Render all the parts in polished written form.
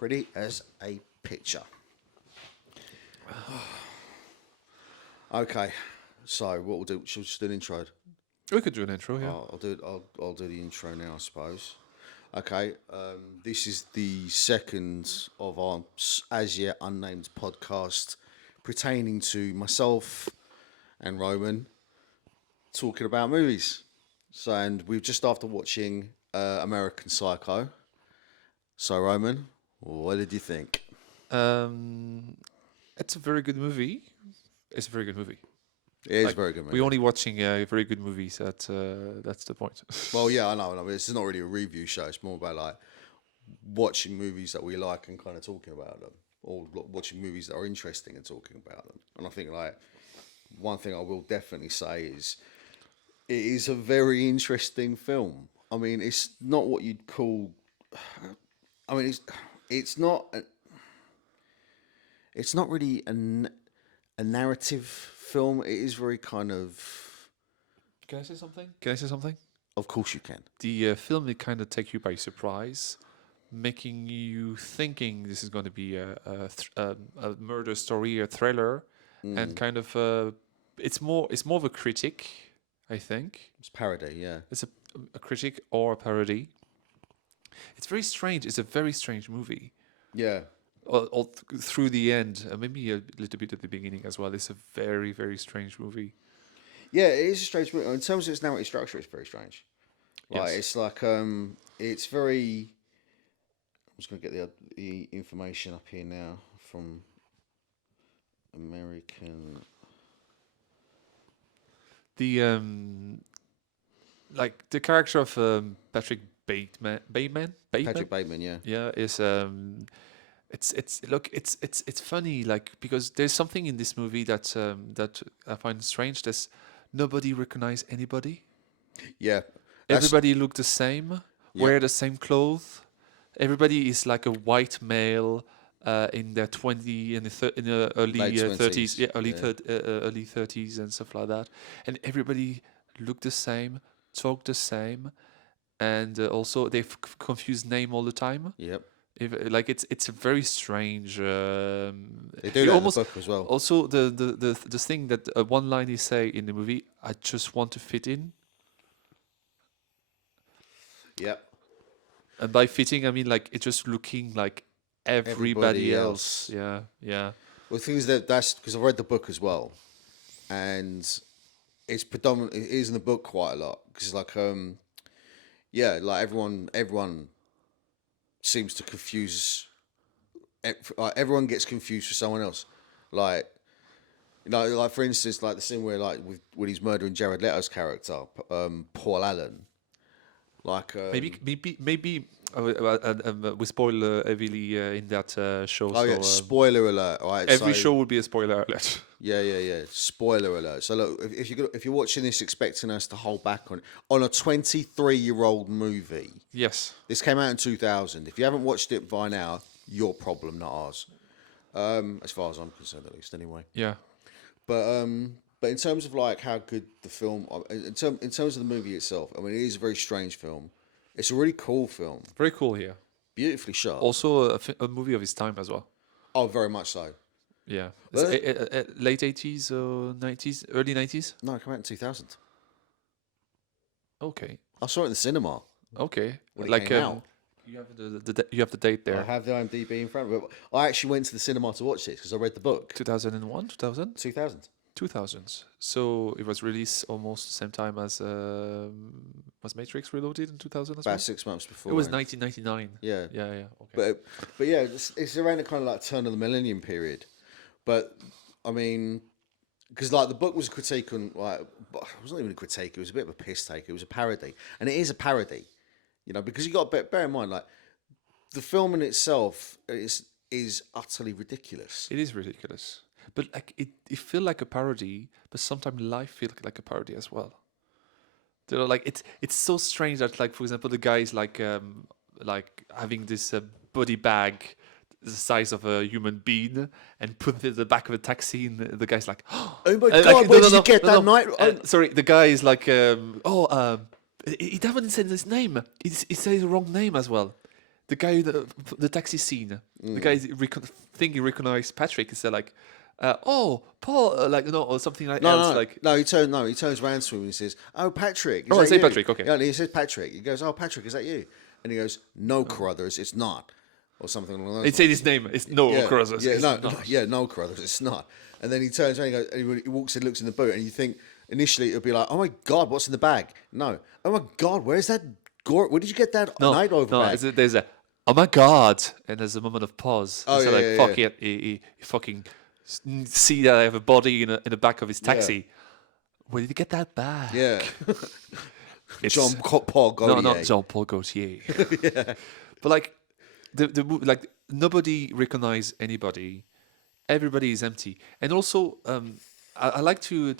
pretty as a picture. Okay, so what we'll do? Should we just do an intro? We could do an intro, yeah. I'll do it. I'll do the intro now, I suppose. Okay, this is the second of our as yet unnamed podcast pertaining to myself and Roman talking about movies. So, and we've just after watching American Psycho. So, Roman, what did you think? It's a very good movie. It's a very good movie. It is a very good movie. We're only watching very good movies. That's the point. Well, yeah, I know. This is not really a review show. It's more about like watching movies that we like and kind of talking about them, or watching movies that are interesting and talking about them. And I think like one thing I will definitely say is it is a very interesting film. I mean, it's not what you'd call. I mean, it's not. It's not really a narrative film. It is very kind of. Can I say something? Can I say something? Of course you can. The film it kind of take you by surprise, making you thinking this is going to be a murder story, a thriller, and kind of it's more of a critic, I think. It's parody, yeah. It's a critic or a parody. It's very strange. It's a very strange movie. Yeah. All through the end, maybe a little bit at the beginning as well. It's a very, very strange movie. Yeah, it is a strange movie. In terms of its narrative structure, it's very strange. Like Yes. it's like it's very. I'm just gonna get the information up here now from American. The like the character of Patrick Bateman, Patrick Bateman, yeah. yeah, is it's funny, like, because there's something in this movie that that I find strange. There's nobody recognize anybody. Yeah. Everybody look the same, Yeah. wear the same clothes. Everybody is like a white male in their in the early Late 30s, 20s, yeah, yeah. early 30s and stuff like that. And everybody look the same, talk the same, and also they confuse name all the time. Yep. Like it's a very strange. They do you that almost in the book as well. also the thing that one line he say in the movie. I just want to fit in, Yep. and by fitting I mean like it's just looking like everybody Everybody else. Yeah, yeah. Well, the thing is that's because I read the book as well, and it's predominant. It is in the book quite a lot because like yeah, like everyone seems to confuse. Like everyone gets confused with someone else. Like, you know, like for instance, like the scene where like when he's murdering Jared Leto's character, Paul Allen. Like Maybe we spoil heavily in that show. oh so, yeah, spoiler alert! Right, every so, show will be a spoiler alert. Yeah. Spoiler alert. So look, if you're watching this expecting us to hold back on a 23-year-old movie, Yes. this came out in 2000. If you haven't watched it by now, your problem, not ours. As far as I'm concerned, at least, anyway. Yeah. But in terms of like how good the film, in terms of the movie itself, I mean, it is a very strange film. It's a really cool film, Very cool here. beautifully shot. Also a movie of its time as well. Oh, very much so. Yeah. Well, Late 80s or 90s, early 90s. No, it came out in 2000. Okay. I saw it in the cinema. Okay. When it Like came out. you have you have the date I there. have the IMDb in front of me. I actually went to the cinema to watch this because I read the book. 2001, 2000, 2000. 2000s. So it was released almost the same time as was Matrix Reloaded in 2000 as well. About 6 months before. It was 1999. Yeah. Yeah. Okay. But yeah, it's around the kind of like turn of the millennium period. But I mean, because like the book was a critique on like, it wasn't even a critique. It was a bit of a piss take. It was a parody, and it is a parody, you know, because you got to bear in mind like the film in itself is utterly ridiculous. It is ridiculous, but like it feel like a parody, but sometimes life feel like a parody as well. You know, like it's so strange that like for example the guy is like having this body bag the size of a human being and put it in the back of a taxi and the guy's like Oh my like, god! Where did you get that night? sorry, the guy is like he doesn't say his name. He says the wrong name as well. the guy, the taxi scene, the guy think he recognized Patrick. Is like, oh, Paul, like no, or something like else. Like, No. He turns around to him and he says, "Oh, Patrick, is oh, I that say you?" Patrick. Okay, Yeah, and he says Patrick. He goes, "Oh, Patrick, is that you?" And he goes, "No, Carruthers, it's not," or something along those it said lines. his name. It's no Yeah, Crothers. yeah, It's no, not. yeah, no, Carruthers, it's not. And then he turns around, and he goes, and he walks and looks in the boot, and you think initially it'll be like, "Oh my God, what's in the bag?" No, "Oh my God, where's that? Where did you get that No, night over no. bag?" There's a oh my God, and there's a moment of pause. Oh It's yeah, like yeah, fuck yeah. it, he fucking see that I have a body in the back of his taxi. Where did you get that back? Yeah. It's Paul no, not Gaultier. Jean Paul Gaultier. But like like nobody recognize anybody. Everybody is empty, and also I like to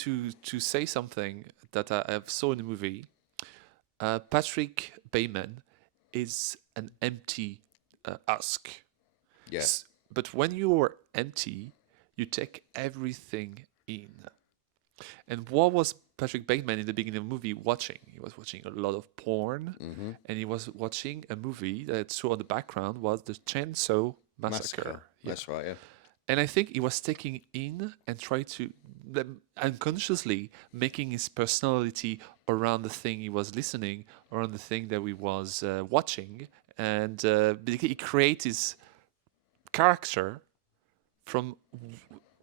say something that I have saw in the movie. Patrick Bateman is an empty husk. Yeah, But when you're empty, you take everything in. And what was Patrick Bateman in the beginning of the movie watching? He was watching a lot of porn, and he was watching a movie that saw in the background was the Chainsaw Massacre. Yeah. that's right. Yeah, And I think he was taking in and trying to unconsciously making his personality around the thing he was listening, around the thing that he was watching, and he creates his character from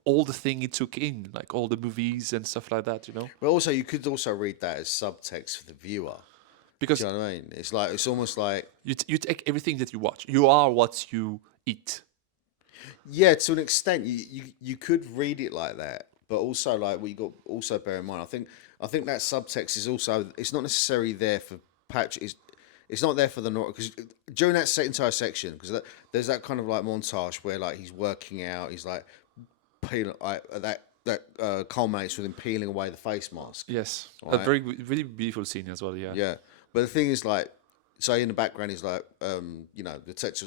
all the thing he took in, like all the movies and stuff like that, you know? but also you could also read that as subtext for the viewer. Because Do you know what I mean? It's almost like you take everything that you watch. You are what you eat. yeah, to an extent you could read it like that, but also like what you got also bear in mind. I think that subtext is also it's not necessarily there for Patch. It's not there for the because during that entire section because there's that kind of like montage where like he's working out, he's like peeling like that culminates with him peeling away the face mask. Yes. A Right. very really beautiful scene as well, yeah. Yeah, but the thing is, like, so in the background, he's like, you know,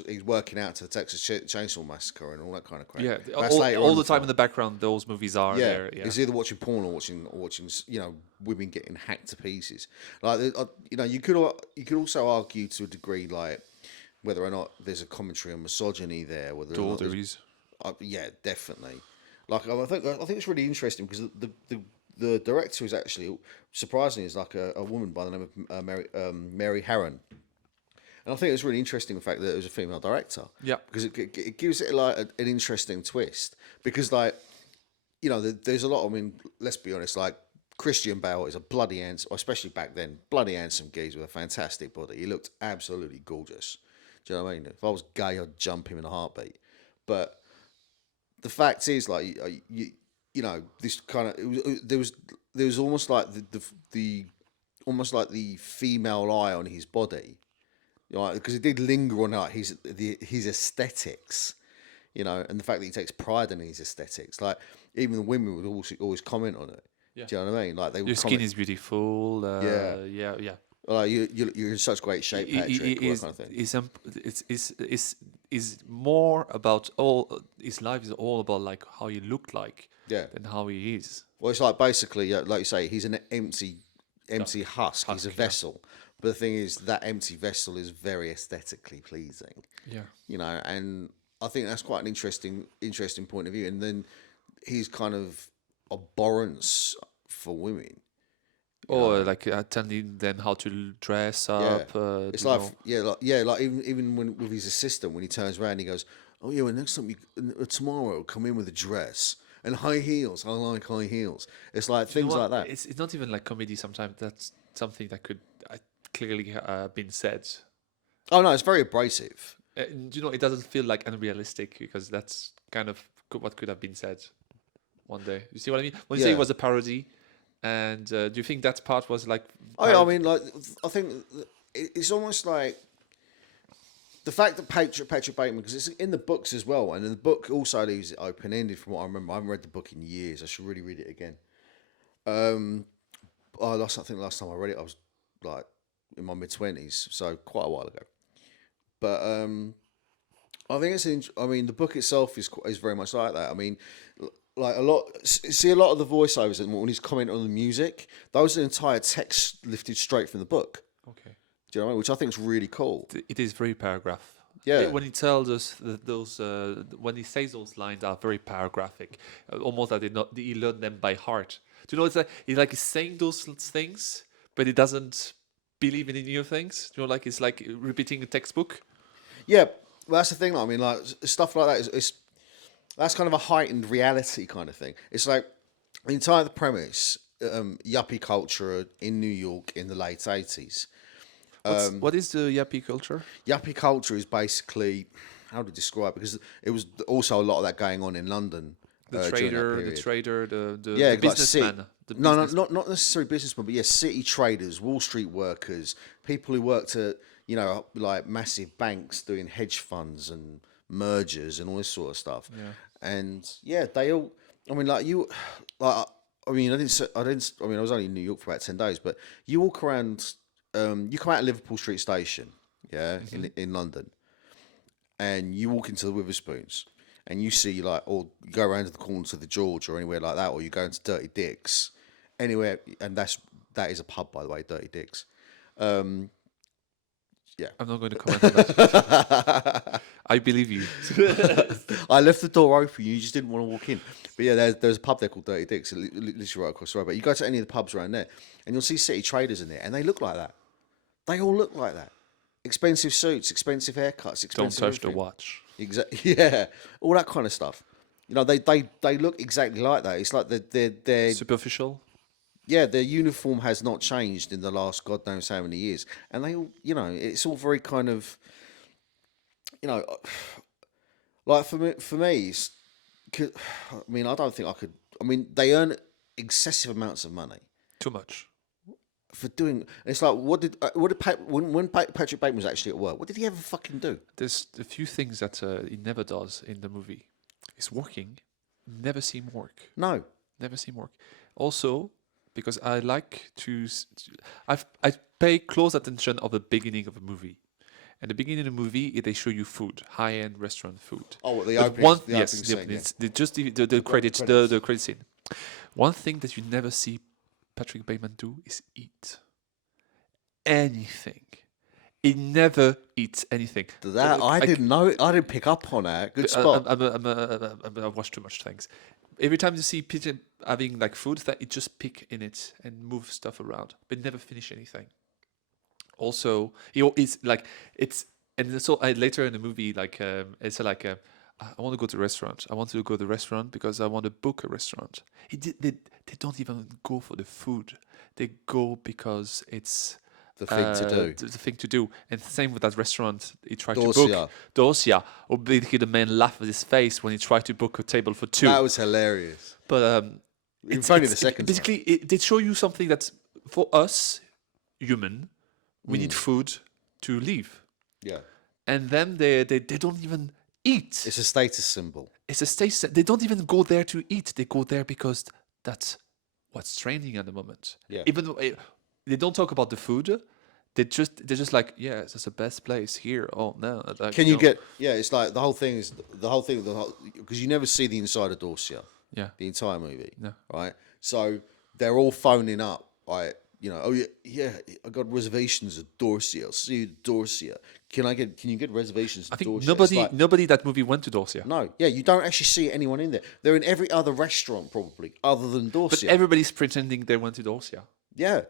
he's working out to the Texas Chainsaw Massacre and all that kind of crap. Yeah, That's later all on the time film. in the background, those movies are Yeah, there. Yeah, he's either watching porn or watching, you know, women getting hacked to pieces. Like, you know, you could also argue to a degree, like, whether or not there's a commentary on misogyny there. Whether or not there there's- is. yeah, definitely. Like, I think it's really interesting because the director is actually surprisingly is like a woman by the name of Mary Harron. And I think it's really interesting the fact that it was a female director. Yeah. Because it gives it like an interesting twist. Because like, you know, there's a lot. I mean, let's be honest. Like Christian Bale is a bloody handsome, especially back then, bloody handsome geezer with a fantastic body. He looked absolutely gorgeous. Do you know what I mean? If I was gay, I'd jump him in a heartbeat. But the fact is, like, you know, this kind of there was almost like the almost like the female eye on his body. You know, because it did linger on like his aesthetics, you know, and the fact that he takes pride in his aesthetics. Like even the women would always comment on it. Yeah. Do you know what I mean? Like they would Your skin comment, is beautiful. Yeah. like you're in such great shape, Patrick. All that kind of thing. Is more about all his life is all about like how he looked like Yeah. than how he is. Well, it's like basically, like you say, he's an empty husk. He's a vessel. But the thing is, that empty vessel is very aesthetically pleasing. Yeah. You know, and I think that's quite an interesting point of view. And then his kind of abhorrence for women. Or like telling them how to dress up. It's you like know. like even when with his assistant when he turns around, he goes, "Oh yeah, well next time tomorrow come in with a dress and high heels. I like high heels." It's like You know things what? like that. It's not even like comedy. Sometimes that's something that could clearly been said. Oh no, it's very abrasive. You know, it doesn't feel like unrealistic because that's kind of what could have been said one day. You see what I mean? When you say Yeah. it was a parody, and do you think that part was like? Oh yeah, I mean, like I think it's almost like the fact that Patrick Bateman, because it's in the books as well, and in the book also leaves it open ended. From what I remember, I haven't read the book in years. I should really read it again. I think last time I read it, I was like in my mid-20s, so quite a while ago. But I think I mean, the book itself is very much like that. I mean, like a lot of the voiceovers and when he's commenting on the music, those are entire text lifted straight from the book. Okay. Do you know what I mean? Which I think is really cool. It is very paragraph. Yeah. When he tells us those, when he says those lines are very paragraphic, almost that he learned them by heart. Do you know, it's like he's saying those things, but he doesn't believe in the new things. You know, like it's like repeating a textbook. Yeah, well, that's the thing. I mean, like stuff like that is that's kind of a heightened reality kind of thing. It's like the entire premise, yuppie culture in New York in the late 80s. What is the yuppie culture? Yuppie culture is basically how to describe it, because it was also a lot of that going on in London. The During that trader, period. the Like businessman. no, not necessarily businessmen, but yeah, city traders, Wall Street workers, people who worked at like massive banks doing hedge funds and mergers and all this sort of stuff. Yeah. And yeah, they all. I mean, like you, like I mean, I mean, I was only in New York for about 10 days, but you walk around. You come out of Liverpool Street Station, yeah, in London, and you walk into the Witherspoons, and you see like, or you go around to the corner to the George or anywhere like that, or you go into Dirty Dick's, anywhere, and that is a pub, by the way, Dirty Dick's. Yeah, I'm not going to comment on that. I believe you. I left the door open. You just didn't want to walk in. But yeah, there's a pub there called Dirty Dick's, literally right across the road. But you go to any of the pubs around there, and you'll see city traders in there, and they look like that. They all look like that. Expensive suits, expensive haircuts, expensive. Don't touch everything. the watch. Exactly. Yeah, all that kind of stuff. You know, they look exactly like that. It's like they're Superficial. yeah, their uniform has not changed in the last God knows how many years, and they all, it's all very kind of, like for me, I mean, I don't think I could. I mean, they earn excessive amounts of money Too much. for doing. It's like when Patrick Bateman was actually at work, what did he ever fucking do? There's a few things that he never does in the movie. He's working. Never see him work. No. Never see him work. Also, because I like to, I pay close attention of the beginning of a movie. And the beginning of the movie, they show you food, high-end restaurant food. Oh, what, the But opening, one, the yes, opening the scene, opening, yeah. just the credits, the credit scene. One thing that you never see Patrick Bateman do is eat anything. He never eats anything. That I didn't know. I didn't pick up on that. Good spot. I watch too much things. Every time you see Peter having like food, that it just pick in it and move stuff around, but never finish anything. Also, it's like and so later in the movie, like it's like I want to go to the restaurant. I want to go to the restaurant because I want to book a restaurant. They don't even go for the food. They go because it's The thing to do. The thing to do. And same with that restaurant he tried to Dorsia. book. Dorsia. Or basically the man laughed with his face when he tried to book a table for two. That was hilarious. But It's only the second time. basically, they show you something that's for us, human, we need food to live. Yeah. And then they don't even eat. It's a status symbol. It's a state. They don't even go there to eat. They go there because that's what's trending at the moment. Yeah. Even though they don't talk about the food, they're just like, yeah, it's the best place here. Oh no! Like, Can you get? Yeah, it's like the whole thing because you never see the inside of Dorsia. Yeah. The entire movie. No. Right. So they're all phoning up. Right. Oh yeah, I got reservations at Dorsia. I'll see you at Dorsia. Can you get reservations I at think Dorsia? nobody that movie went to Dorsia. No, yeah, you don't actually see anyone in there. They're in every other restaurant probably, other than Dorsia. But everybody's pretending they went to Dorsia. Yeah,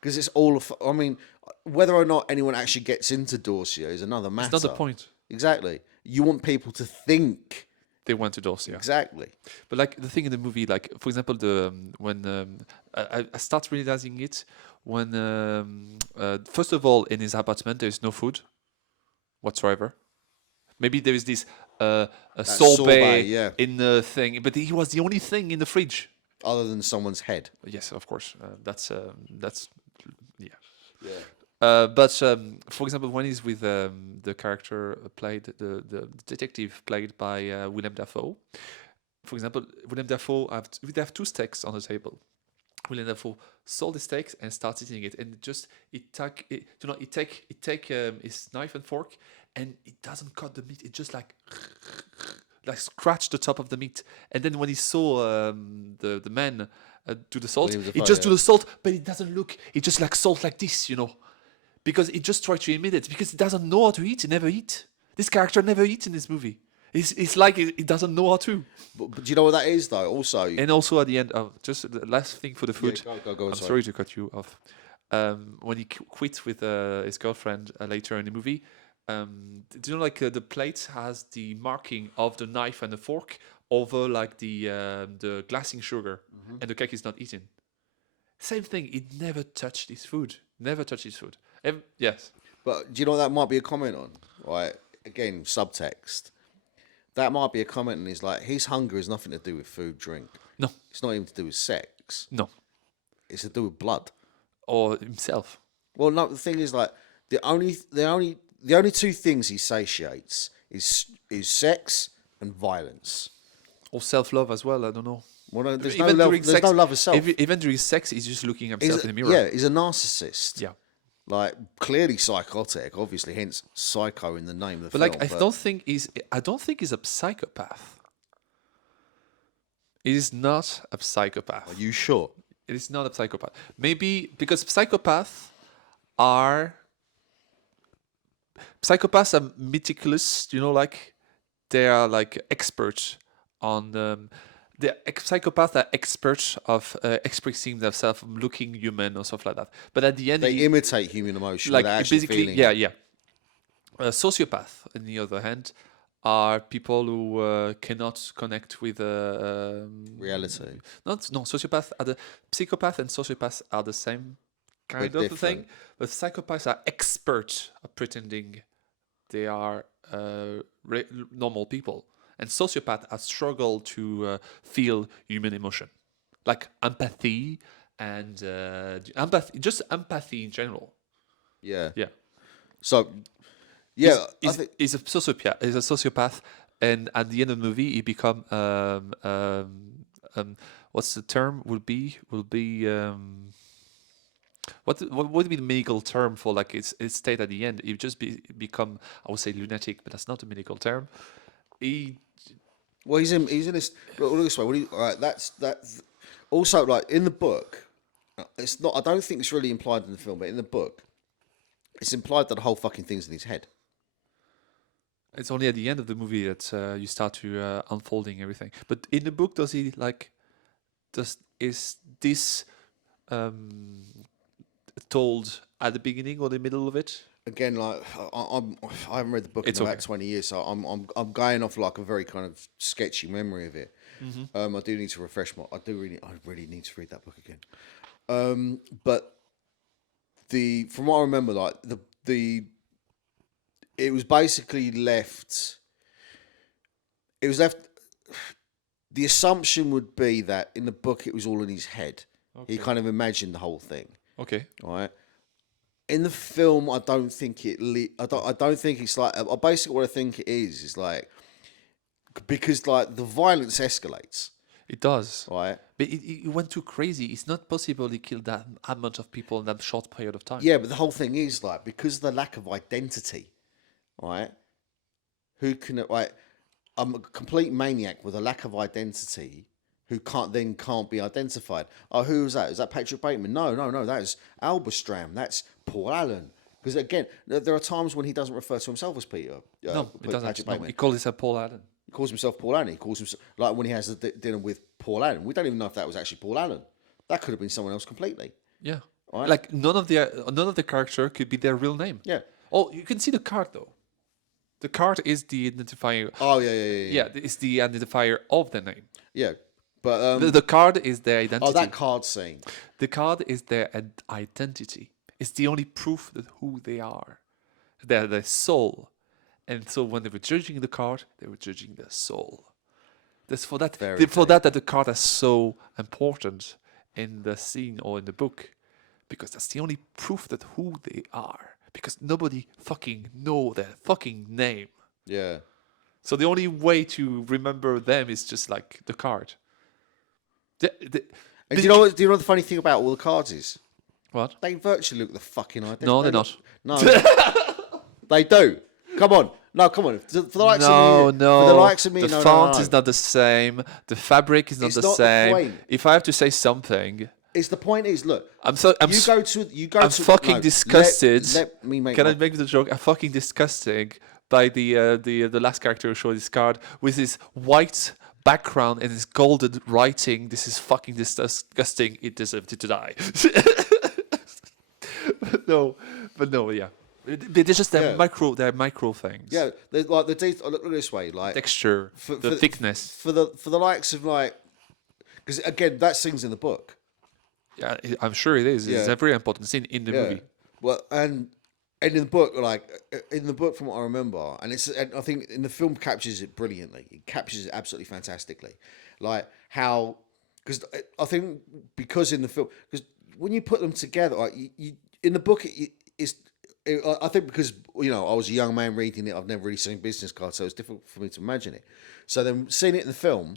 because it's all. I mean, whether or not anyone actually gets into Dorsia is another matter. It's not the point. Exactly. You want people to think. They went to Dorsia. Exactly. But like the thing in the movie, like for example, when I start realizing it when first of all in his apartment there is no food whatsoever. Maybe there is this sorbet yeah. in the thing, but he was the only thing in the fridge. Other than someone's head. Yes, of course. That's yeah. Yeah. But for example, when he's with the character played, the detective played by Willem Dafoe. For example, Willem Dafoe they have two steaks on the table. Willem Dafoe saw the steaks and started eating it, and he take his knife and fork, and it doesn't cut the meat. It just like scratch the top of the meat. And then when he saw the man do the salt, William he Dafoe, just yeah. do the salt, but it doesn't look. It just like salt like this, because he just tried to imitate it because he doesn't know how to eat. He never eat. This character never eats in this movie. It's like he doesn't know how to. But do you know what that is though? Also, And also at the end of just the last thing for the food. go. I'm sorry to cut you off. When he quits with his girlfriend later in the movie, do you know like the plate has the marking of the knife and the fork over like the glassing sugar, and the cake is not eaten. Same thing. He never touched his food. Never touched his food. Yes. But do you know what that might be a comment on? Right, again, subtext. That might be a comment, and he's like, his hunger has nothing to do with food, drink. No. It's not even to do with sex. No. It's to do with blood. Or himself. Well, no. The thing is, like, the only two things he satiates is sex and violence. Or self-love as well. I don't know. Well, no, there's Even no love. during There's sex- no love of self. Even during sex, he's just looking at himself in the mirror. Yeah, he's a narcissist. Yeah. Like, clearly psychotic, obviously, hence psycho in the name of the But film. like, I don't think he's a psychopath. He is not a psychopath. Are you sure? It is not a psychopath. Maybe because psychopaths are meticulous. You know, like they are like experts on. Psychopaths are experts of expressing themselves, looking human or stuff like that. But at the end, They imitate human emotion like without actually basically, feeling. yeah. Sociopaths, on the other hand, are people who cannot connect with Reality. Sociopaths are psychopath and sociopaths are the same kind But of thing, different. but psychopaths are experts at pretending they are normal people, and sociopaths are struggle to feel human emotion, like empathy and empathy in general. Yeah. Yeah. So, yeah, I He's, think he's a sociopath. He's a sociopath, and at the end of the movie, he become what's the term? Will be what would be the medical term for like its state at the end? He would just become, I would say, lunatic, but that's not a medical term. He well, he's in this. Look this way. All right, that's also like in the book. It's not. I don't think it's really implied in the film, but in the book, it's implied that the whole fucking thing's in his head. It's only at the end of the movie that you start to unfolding everything. But in the book, is this told at the beginning or the middle of it? Again, like I haven't read the book It's in about okay. 20 years, so I'm going off like a very kind of sketchy memory of it. I do need to refresh I really need to read that book again. But from what I remember, like it was basically left. It was left. The assumption would be that in the book it was all in his head. Okay. He kind of imagined the whole thing. Okay. Right. In the film, I don't think I don't think it's like. Basically, what I think it is like because like the violence escalates. It does. Right. But it went too crazy. It's not possible he killed that much of people in that short period of time. Yeah, but the whole thing is like because of the lack of identity, right? Who can like? I'm a complete maniac with a lack of identity who can't be identified. Oh, who was that? Is that Patrick Bateman? No. That is Albustram. That's Paul Allen. Because again, there are times when he doesn't refer to himself as Peter. No, it doesn't. Patrick No, Bateman. he called himself Paul Allen. He calls himself Paul Allen. He calls himself like when he has the dinner with Paul Allen. We don't even know if that was actually Paul Allen. That could have been someone else completely. Yeah. Right. Like none of the character could be their real name. Yeah. Oh, you can see the card though. The card is the identifier. Oh yeah. Yeah, it's the identifier of the name. Yeah. But The card is their identity. oh, that card scene. The card is their identity. It's the only proof that who they are. They're their soul. And so when they were judging the card, they were judging their soul. That's for that. That the card is so important in the scene or in the book, because that's the only proof that who they are. Because nobody fucking know their fucking name. Yeah. So the only way to remember them is just like the card. And do you know what the funny thing about all the cards is? What? They virtually look the fucking identity. No, they're not. No. They do. Come on. No, come on. For the likes of me. No. For the likes of me, The no, font no. is not the same. The fabric is not It's the not the same. point. If I have to say something, It's the point is, look. I'm fucking fucking disgusted. Let me make. Can I make the joke? I'm fucking disgusting by the last character who showed his card with his white background and his golden writing. This is fucking disgusting. It deserved to die. no, but no, yeah. They're just Yeah. they're micro things. Yeah, like the detail. Look at it this way, like Texture, the thickness. for the likes of like, because again, that scene's in the book. Yeah, I'm sure it is. It's Yeah. a very important scene in the movie. Well, and in the book, like in the book, from what I remember, and I think in the film captures it brilliantly. It captures it absolutely fantastically, like how, because I think because in the film, because when you put them together, like you in the book, I think because I was a young man reading it, I've never really seen business cards, so it's difficult for me to imagine it. So then seeing it in the film,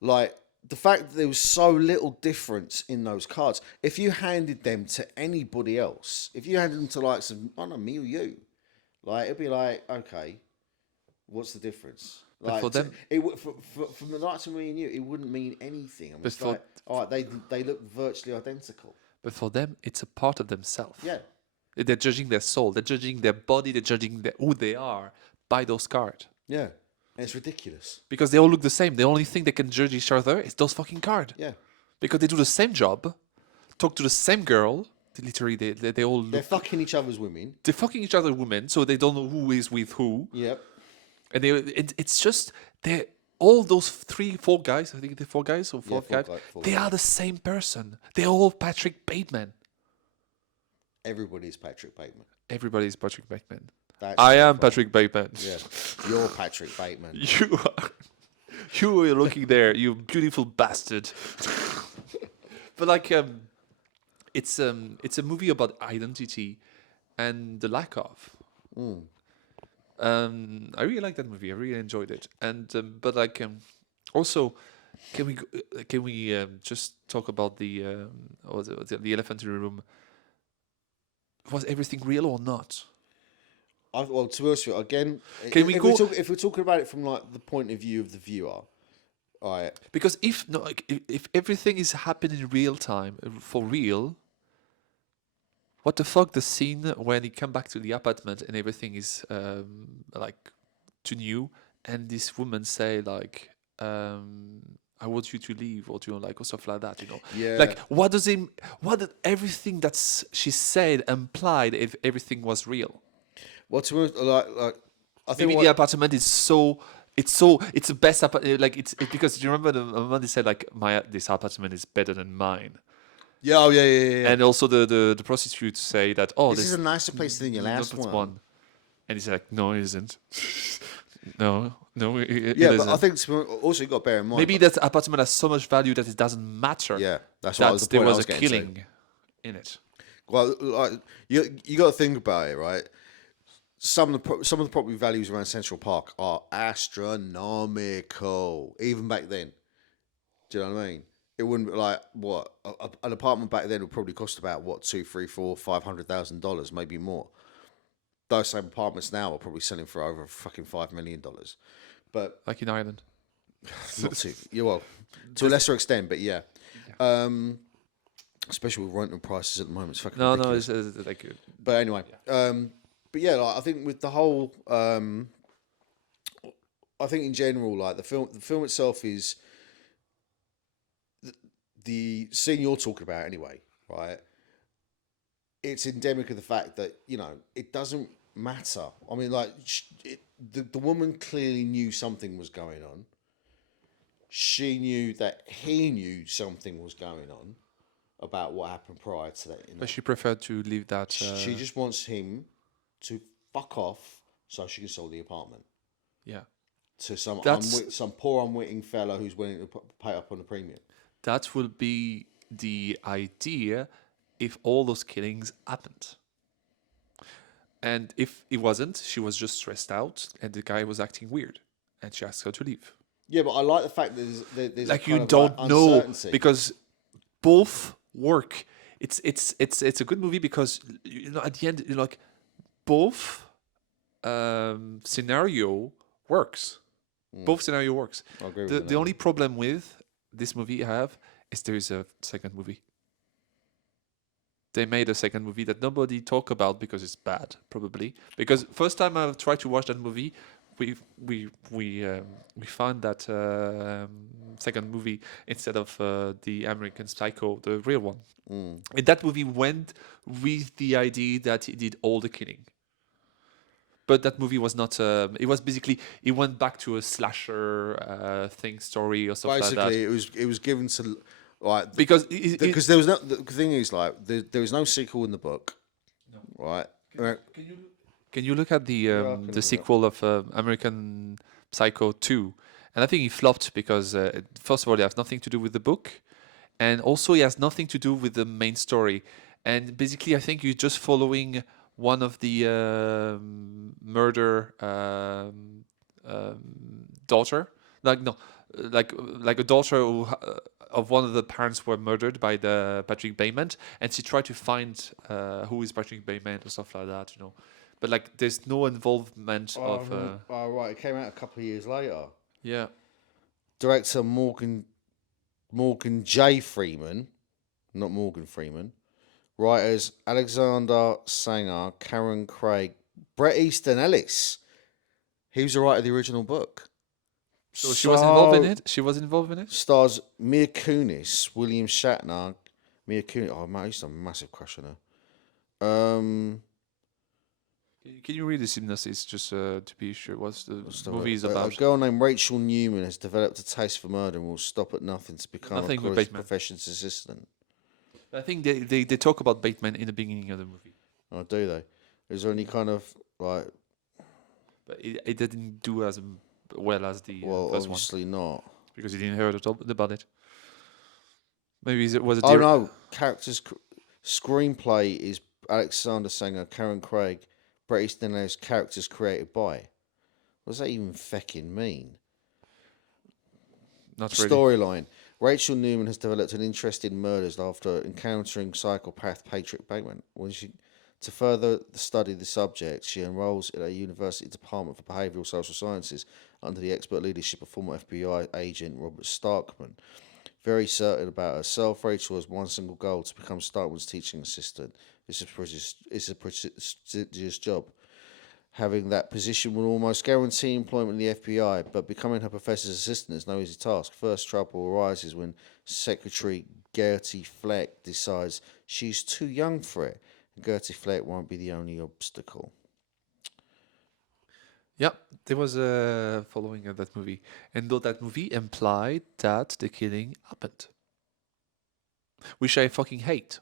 like the fact that there was so little difference in those cards. If you handed them to anybody else, if you handed them to like some, I don't know, me or you, like it'd be like, okay, what's the difference? Like for them, from the likes of me and you, it wouldn't mean anything. I mean, it's for- like, all right, they look virtually identical. but for them, it's a part of themselves. Yeah, They're judging their soul. They're judging their body. They're judging who they are by those cards. yeah, and it's ridiculous. Because they all look the same. The only thing they can judge each other is those fucking cards. Yeah. Because they do the same job, talk to the same girl. Literally, they all They're look. fucking each other's women. They're fucking each other women, so they don't know who is with who. Yep. And it's just they're all those 3-4 guys. I think they're 4 guys or 4 four guys. four They guys. are the same person. They're all Patrick Bateman. Everybody's Patrick Bateman. Everybody's Patrick Bateman. That's I so am funny. Patrick Bateman. Yeah, you're Patrick Bateman. You are. You are looking there, you beautiful bastard. But like, it's a movie about identity and the lack of. I really like that movie. I really enjoyed it. And but like, also, can we just talk about the elephant in the room? Was everything real or not? Well, to be honest with you, again, Can we go- if we're talking about it from like the point of view of the viewer, all right? Because if everything is happening in real time for real, what the fuck? The scene when he come back to the apartment and everything is like too new, and this woman say like, "I want you to leave," or or stuff like that. Yeah. Like what did everything she said implied if everything was real? Well, to be honest, like I think Maybe the apartment is so. It's the best apartment. Like it's because you remember the moment they said like this apartment is better than mine. yeah, oh yeah. And also the prostitutes say that This is a nicer place than your last one. And he's like, no, it isn't. no, it Yeah, isn't. but I think also you got to bear in mind. Maybe that apartment has so much value that it doesn't matter. Yeah, that's what the there point I was was a getting to. killing in it. Well, like, you got to think about it, right? Some of the property values around Central Park are astronomical, even back then. Do you know what I mean? It wouldn't be like what an apartment back then would probably cost about what $2, $3, $4, $500,000, maybe more. Those same apartments now are probably selling for over fucking $5 million, but Like in Ireland. not too. Yeah, well, to a lesser extent, but yeah. Especially with rental prices at the moment, it's fucking No, ridiculous. it's like But anyway, but yeah, like, I think with the whole, I think in general, like the film itself is the scene you're talking about anyway, right? It's endemic of the fact that it doesn't matter. I mean, like the woman clearly knew something was going on. She knew that he knew something was going on about what happened prior to that. but she preferred to leave that. She just wants him to fuck off so she can sell the apartment Yeah. to some That's- some poor unwitting fella who's willing to pay up on the premium. That will be the idea if all those killings happened. And if it wasn't, she was just stressed out and the guy was acting weird and she asked her to leave. Yeah, but I like the fact that there's Like a you kind don't of know uncertainty. because both work. It's a good movie because at the end like both scenario works. Both scenario works. I agree with The you on the that only problem with this movie I have is there is a second movie. they made a second movie that nobody talk about because it's bad, probably. Because first time I tried to watch that movie, we we we um, we found that second movie instead of the American Psycho, the real one. Mm. And that movie went with the idea that he did all the killing. But that movie was not. It was basically it went back to a slasher thing story or stuff like that. Basically, it was given to like Because because there was no the thing is like there was no sequel in the book, No. right? Can you look at I can look the it sequel of American Psycho 2? And I think he flopped because first of all, it has nothing to do with the book, and also it has nothing to do with the main story. And basically, I think you're just following one of the murder daughter. Like no, like a daughter of one of the parents were murdered by the Patrick Bateman, and she tried to find who is Patrick Bateman or stuff like that, you know. But like, there's no involvement of Oh right, it came out a couple of years later. yeah. Director Morgan J. Freeman, not Morgan Freeman. Writers Alexander Sanger, Karen Craig, Bret Easton Ellis. He was the writer of the original book. So she was involved in it. She was involved in it. Stars Mia Kunis, William Shatner. Mia Kunis. Oh man, I used to have a massive crush on her. Can you read the synopsis just to be sure what's the movie is A about? girl named Rachel Newman has developed a taste for murder and will stop at nothing to become Nothing a with college Bateman. profession's assistant. I think they talk about Bateman in the beginning of the movie, Oh, do they? Is there any kind of like? but it didn't do as well as the Well, first one obviously not. because he didn't hear about it. Maybe it was a Oh no, screenplay is Alexander Sanger, Karen Craig, Bret Easton Ellis. Characters created by. What does that even fecking mean? Not really. Storyline. Rachel Newman has developed an interest in murders after encountering psychopath Patrick Bateman. To further study the subject, she enrolls in a university department for behavioural social sciences under the expert leadership of former FBI agent Robert Starkman. Very certain about herself, Rachel has one single goal: to become Starkman's teaching assistant. It's a prestigious job. Having that position will almost guarantee employment in the FBI, but becoming her professor's assistant is no easy task. First trouble arises when Secretary Gertie Fleck decides she's too young for it. Gertie Fleck won't be the only obstacle. Yeah, there was a following of that movie, and though that movie implied that the killing happened, which I fucking hate.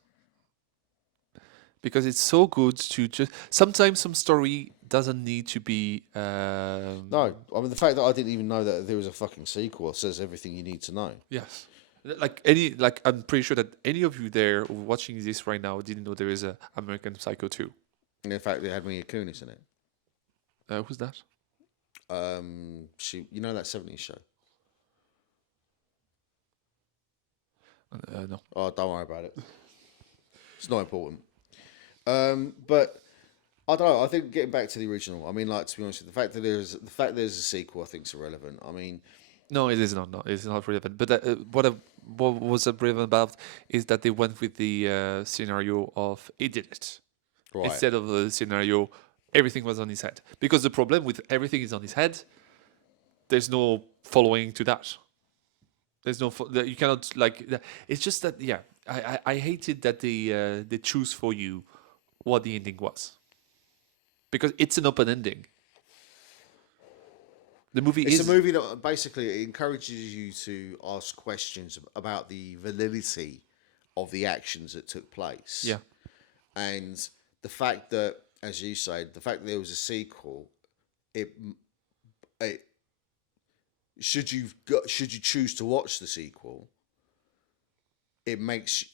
Because it's so good to just sometimes some story doesn't need to be No, I mean the fact that I didn't even know that there was a fucking sequel says everything you need to know. Yes. I'm pretty sure that any of you there watching this right now didn't know there is a American Psycho 2. And in fact, they had Mia Kunis in it. Who's that? You know that '70s show. No. Oh, don't worry about it. It's not important. But I don't know. I think getting back to the original. I mean, like, to be honest, with you, the fact there's a sequel, I think is irrelevant. I mean, No, it is not. No, it's not relevant. But what was relevant about is that they went with the scenario of he did it right? instead of the scenario everything was on his head. Because the problem with everything is on his head, there's no following to that. There's no you cannot like. It's just that I hated that they choose for you what the ending was because it's an open ending. The movie It's is a movie that basically encourages you to ask questions about the validity of the actions that took place. yeah. And the fact that, as you say, the fact that there was a sequel, it should you choose to watch the sequel, it makes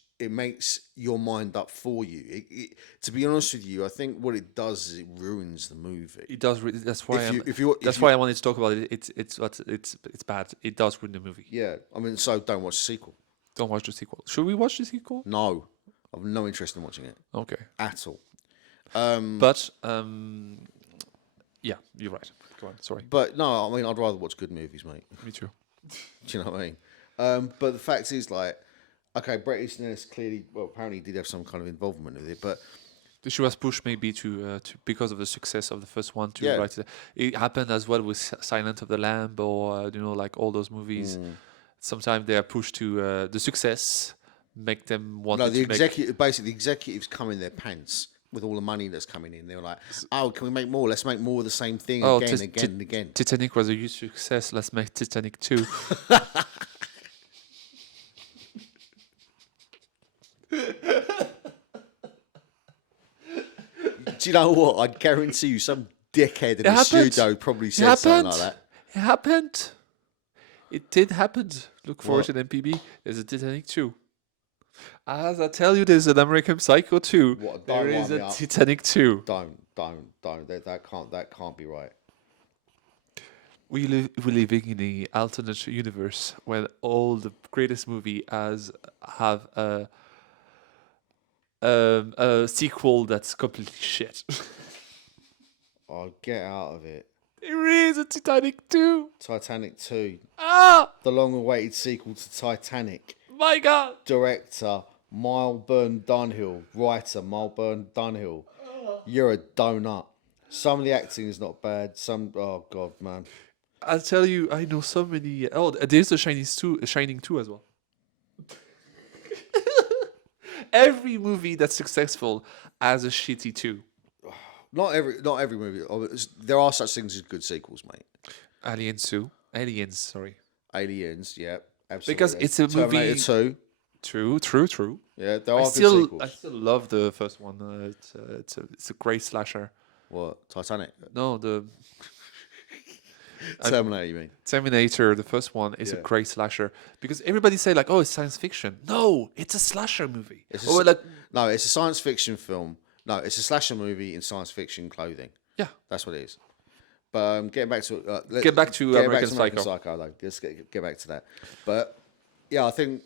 your mind up for you. To be honest with you, I think what it does is it ruins the movie. It does. That's why. If why I wanted to talk about it. It's bad. It does ruin the movie. Yeah, I mean, so don't watch the sequel. Don't watch the sequel. Should we watch the sequel? No, I've no interest in watching it Okay. at all. But yeah, you're right. Go on. Sorry. But no, I mean, I'd rather watch good movies, mate. Me too. Do you know what I mean? But the fact is, like, Okay, Bret Easton Ellis clearly, well, apparently did have some kind of involvement with it, but She was pushed maybe to because of the success of the first one to yeah, write it. It happened as well with Silent of the Lamb or like all those movies. Sometimes they are pushed to the success, make them no, wanted the to make. executives come in their pants with all the money that's coming in. They're like, oh, can we make more? Let's make more of the same thing Oh, again, again, and again. Titanic was a huge success. Let's make Titanic 2. Do you know what? I guarantee you, some dickhead in It the happened. studio probably It said something like happened. that. It happened. It did happen. Look for What? it in MPB. There's a Titanic 2. As I tell you, there's an American Psycho 2. What? There Don't is wind me a up. Titanic 2. Don't. That can't be right. We're living in an alternate universe where all the greatest movie have a sequel that's completely shit. Oh, get out of it. There is a Titanic 2. Titanic 2, Ah, the long-awaited sequel to Titanic. my God. Director Milburn Dunhill, writer Milburn Dunhill. You're a donut. Some of the acting is not bad. Oh god, man. I'll tell you, I know so many. Oh, there's the Shining 2 as well. Every movie that's successful has a shitty 2. Not every movie. There are such things as good sequels, mate. Aliens, sorry. Aliens, yeah, absolutely. Because it's a Terminator movie. 2. True. Yeah, there are good sequels. I still love the first one. It's a great slasher. What? Titanic? No, the Terminator, you mean? Terminator, the first one, is a Yeah. great slasher because everybody say like, "Oh, it's science fiction." No, it's a slasher movie. No, it's a science fiction film. No, it's a slasher movie in science fiction clothing. Yeah. That's what it is. But getting back to Get back to American Psycho. Though. Let's get back to that. But yeah, I think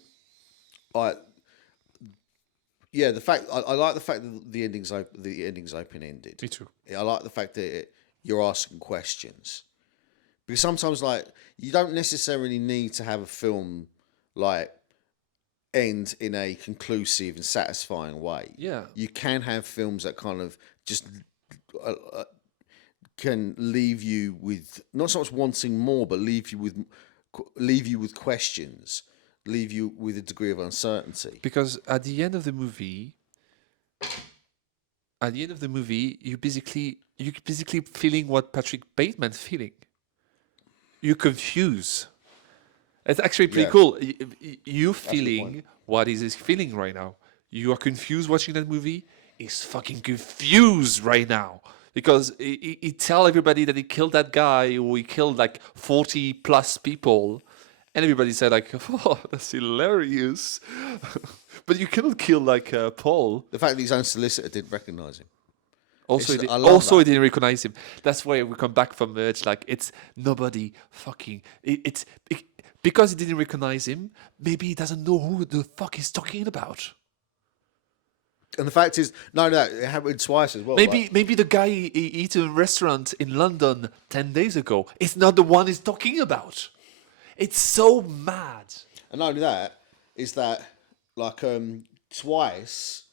the fact I like the fact that the ending's open ended. Me too. I like the fact that you're asking questions because sometimes like you don't necessarily need to have a film like end in a conclusive and satisfying way. Yeah. You can have films that kind of just can leave you with not so much wanting more, but leave you with questions, leave you with a degree of uncertainty. Because at the end of the movie, you're basically feeling what Patrick Bateman's feeling. You're confused. It's actually pretty Yeah. cool. You a good feeling point. what is he feeling right now. You are confused watching that movie. He's fucking confused right now because he tell everybody that he killed that guy or he killed like 40 plus people, and everybody said like, "Oh, that's hilarious," but you cannot kill like Paul. The fact that his own solicitor didn't recognise him. Also, I love he that. didn't recognize him. That's why we come back from merge. Like it's nobody fucking. Because he didn't recognize him. Maybe he doesn't know who the fuck he's talking about. And the fact is, no, it happened twice as well. Maybe the guy he eat in a restaurant in London 10 days ago is not the one he's talking about. It's so mad. And not only that, is that like twice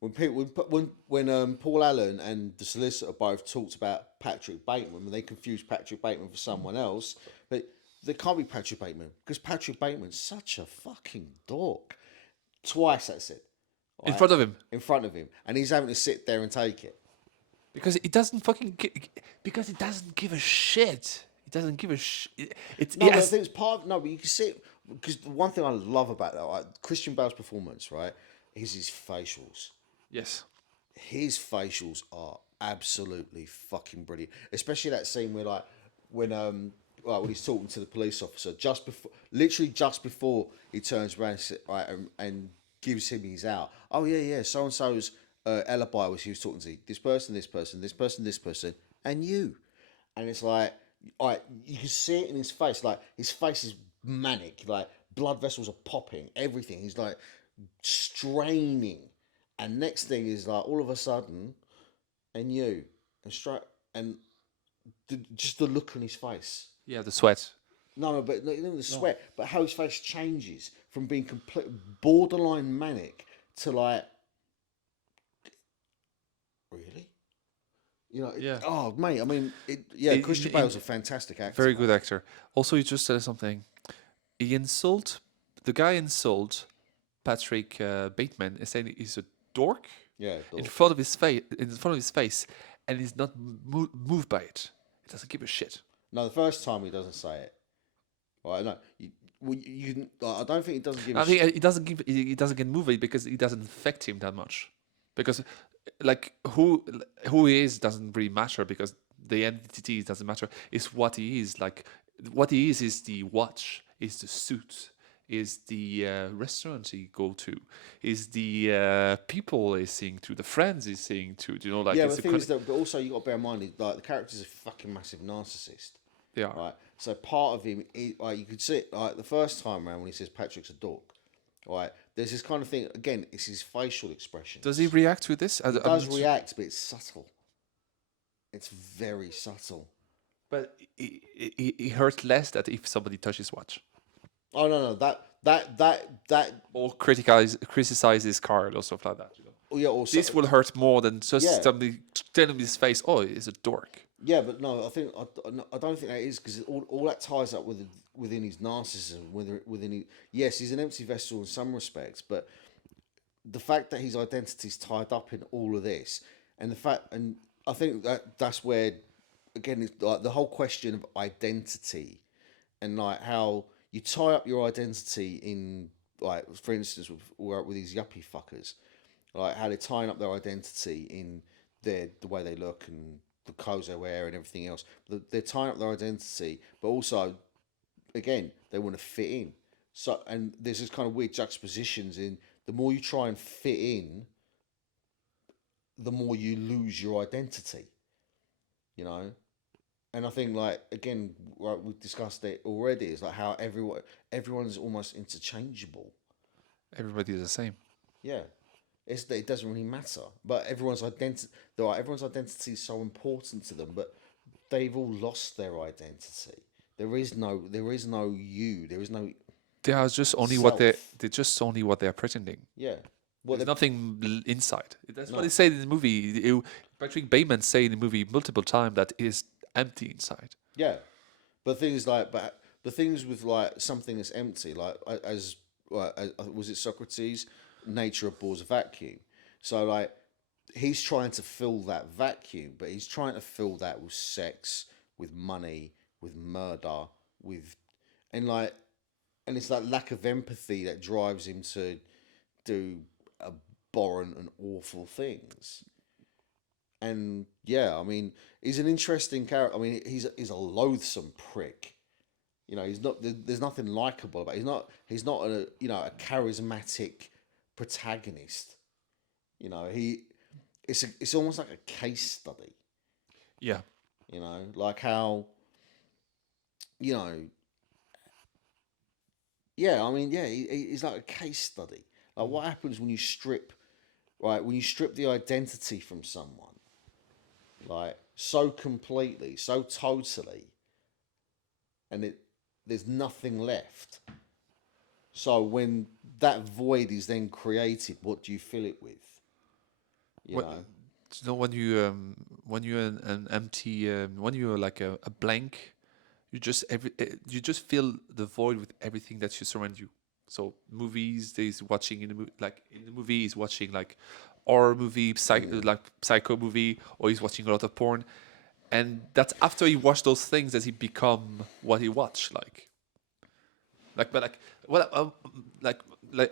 when Paul Allen and the solicitor both talked about Patrick Bateman, when they confused Patrick Bateman for someone else, they can't be Patrick Bateman because Patrick Bateman's such a fucking dork. Twice that's it. In front of him. In front of him, and he's having to sit there and take it. Because he doesn't because he doesn't give a shit. He doesn't give a shit. No, but I think it's part of but you can see it because the one thing I love about that, like, Christian Bale's performance, right, is his facials. Yes. His facials are absolutely fucking brilliant, especially that scene where when he's talking to the police officer literally just before he turns around and gives him his out. Oh yeah, so and so's alibi was he was talking to this person, and you, and it's like, you can see it in his face. Like his face is manic. Like blood vessels are popping. Everything. He's like straining, and next thing is like all of a sudden, and you, and just the look on his face. Yeah, the sweat. No, but not even the sweat, but how his face changes from being complete borderline manic to like, really? You know, Yeah. oh mate, I mean, yeah, Christian Bale's a fantastic actor, Very mate. good actor. Also, you just said something. The guy insult Patrick Bateman is saying he's a dork Yeah, in dork. front of his face, and he's not moved by it. He doesn't give a shit. No, the first time he doesn't say it. Right? No, I don't think he doesn't give a I think shit. he doesn't get moved by it because it doesn't affect him that much. Because like who he is doesn't really matter because the entity doesn't matter. It's what he is. Like what he is the watch, is the suit, is the restaurant he go to, is the people he's seeing to, the friends he's seeing to. You know, like Yeah, it's but the thing is that, but also you got to bear in mind, like the character's a fucking massive narcissist. they are. Right. So part of him, like you could see it, like the first time around when he says Patrick's a dork. Right. There's this kind of thing. Again, it's his facial expression. Does he react to this? He does react, but it's subtle. It's very subtle. But he hurts less that if somebody touches watch Oh no, that. or criticize his card or stuff like that. You know? Oh yeah. Also, This will hurt more than just Yeah. somebody telling him his face. Oh, he's a dork. yeah, but no, I don't think that is because all that ties up within his narcissism. Yes, he's an empty vessel in some respects, but the fact that his identity is tied up in all of this, and I think that's where, again, it's like the whole question of identity, and like how you tie up your identity in, like, for instance, with these yuppie fuckers, like how they're tying up their identity in the way they look and the clothes they wear and everything else. They're tying up their identity, but also, again, they want to fit in. So, and there's this kind of weird juxtapositions in the more you try and fit in, the more you lose your identity. You know, and I think, like, again, like we've discussed it already, is like how everyone's almost interchangeable. Everybody is the same. Yeah, it doesn't really matter. But everyone's identity is so important to them, but they've all lost their identity. There is no you. There is no They are just only what self. they're just only what they are pretending. Yeah. Well, There's nothing inside. That's what no. they say in the movie. Patrick Bateman say in the movie multiple times that it is empty inside. Yeah, but the things with like something that's empty, like as was it Socrates? Nature abhors a vacuum. So like he's trying to fill that vacuum, but he's trying to fill that with sex, with money, with murder, with and like and it's that lack of empathy that drives him to do abhorrent and awful things. And yeah, I mean, he's an interesting character. I mean, he's a loathsome prick. You know, he's not. There's nothing likable about. He's not a a charismatic protagonist. You know, it's almost like a case study. Yeah. You know, like how you know. Yeah, I mean, yeah, he's like a case study. Like what happens when you strip, right? When you strip the identity from someone, like so completely, so totally, and there's nothing left. So when that void is then created, what do you fill it with? You What, know? you know when you're an empty when you're like a blank, you just fill the void with everything that you surround you. So movies, there's watching in the movie he's watching like horror movie, like psycho movie, or he's watching a lot of porn, and that's after he watched those things that he become what he watched but like well like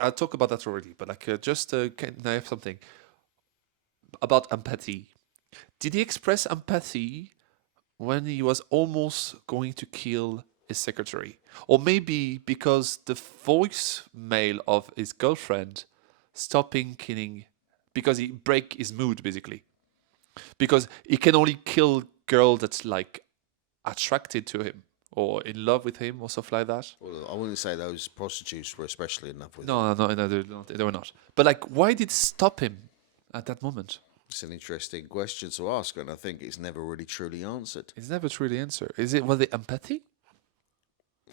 I'll talk about that already, but like just can I have something about empathy? Did he express empathy when he was almost going to kill his secretary? Or maybe because the voicemail of his girlfriend stopping killing because he break his mood basically. Because he can only kill girl that's like attracted to him or in love with him or stuff like that. Well, I wouldn't say those prostitutes were especially enough with him. No, they were not. But like, why did it stop him at that moment? It's an interesting question to ask, and I think it's never really truly answered. It's never truly answered. Was it empathy?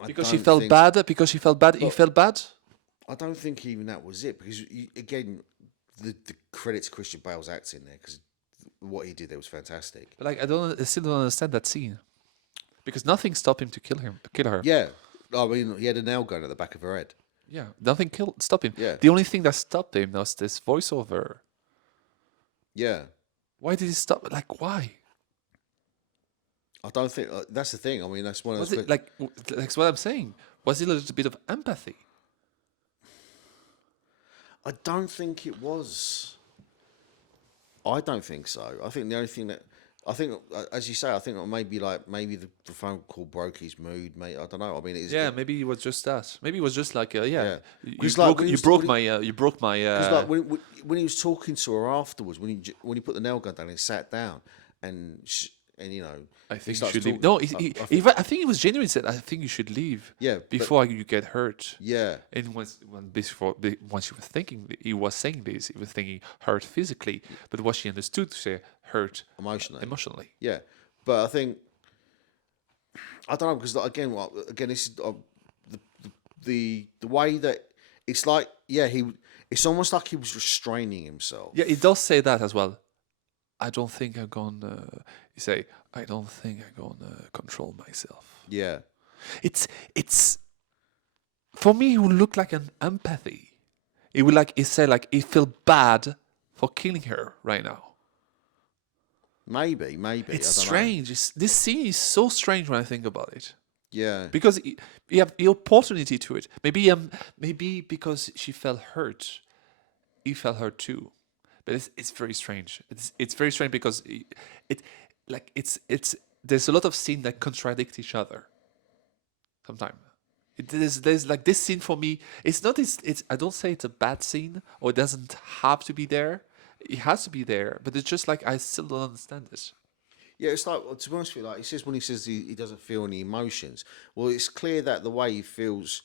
I Because don't think Because she felt bad. He felt bad. I don't think even that was it because again, the credit to Christian Bale's acting there because what he did there was fantastic. But like, I still don't understand that scene because nothing stopped him to kill her. Yeah, I mean, he had a nail gun at the back of her head. Yeah, nothing stopped him. Yeah, The only thing that stopped him was this voiceover. yeah. Why did he stop? Like, why? I don't think that's the thing. I mean, that's one of Was those. it like that's what I'm saying? Was it a little bit of empathy? I don't think it was. I don't think so. I think the only thing that I think, as you say, I think maybe the phone call broke his mood. Mate, I don't know. I mean, Yeah, maybe it was just that. Maybe it was just like, yeah, yeah. you 'Cause, like, broke, when he you was- broke when my, you broke my. Because like when he was talking to her afterwards, when he put the nail gun down, he sat down and you know, I he think you starts should leave. talking- No, I I think he was genuine. Said, I think you should leave. Yeah, but- before you get hurt. yeah, And once he was thinking, he was saying this. He was thinking hurt physically, but what she understood to say hurt emotionally. yeah. But I think I don't know because again, this is the way that it's like it's almost like he was restraining himself. Yeah, he does say that as well. I don't think I'm gonna. You say, I don't think I'm gonna control myself. Yeah, It's for me. It would look like an empathy. It would he said he feel bad for killing her right now. maybe. It's I don't know. strange. This scene is so strange when I think about it. Yeah, Because you have the opportunity to it. Maybe because she felt hurt, he felt hurt too. But it's very strange. It's very strange because it's there's a lot of scenes that contradict each other. Sometimes there's like this scene for me. It's not it's I don't say it's a bad scene or it doesn't have to be there. It has to be there, but it's just I still don't understand it. yeah. It's like, to be honest with you, like he says he doesn't feel any emotions. Well, it's clear that the way he feels,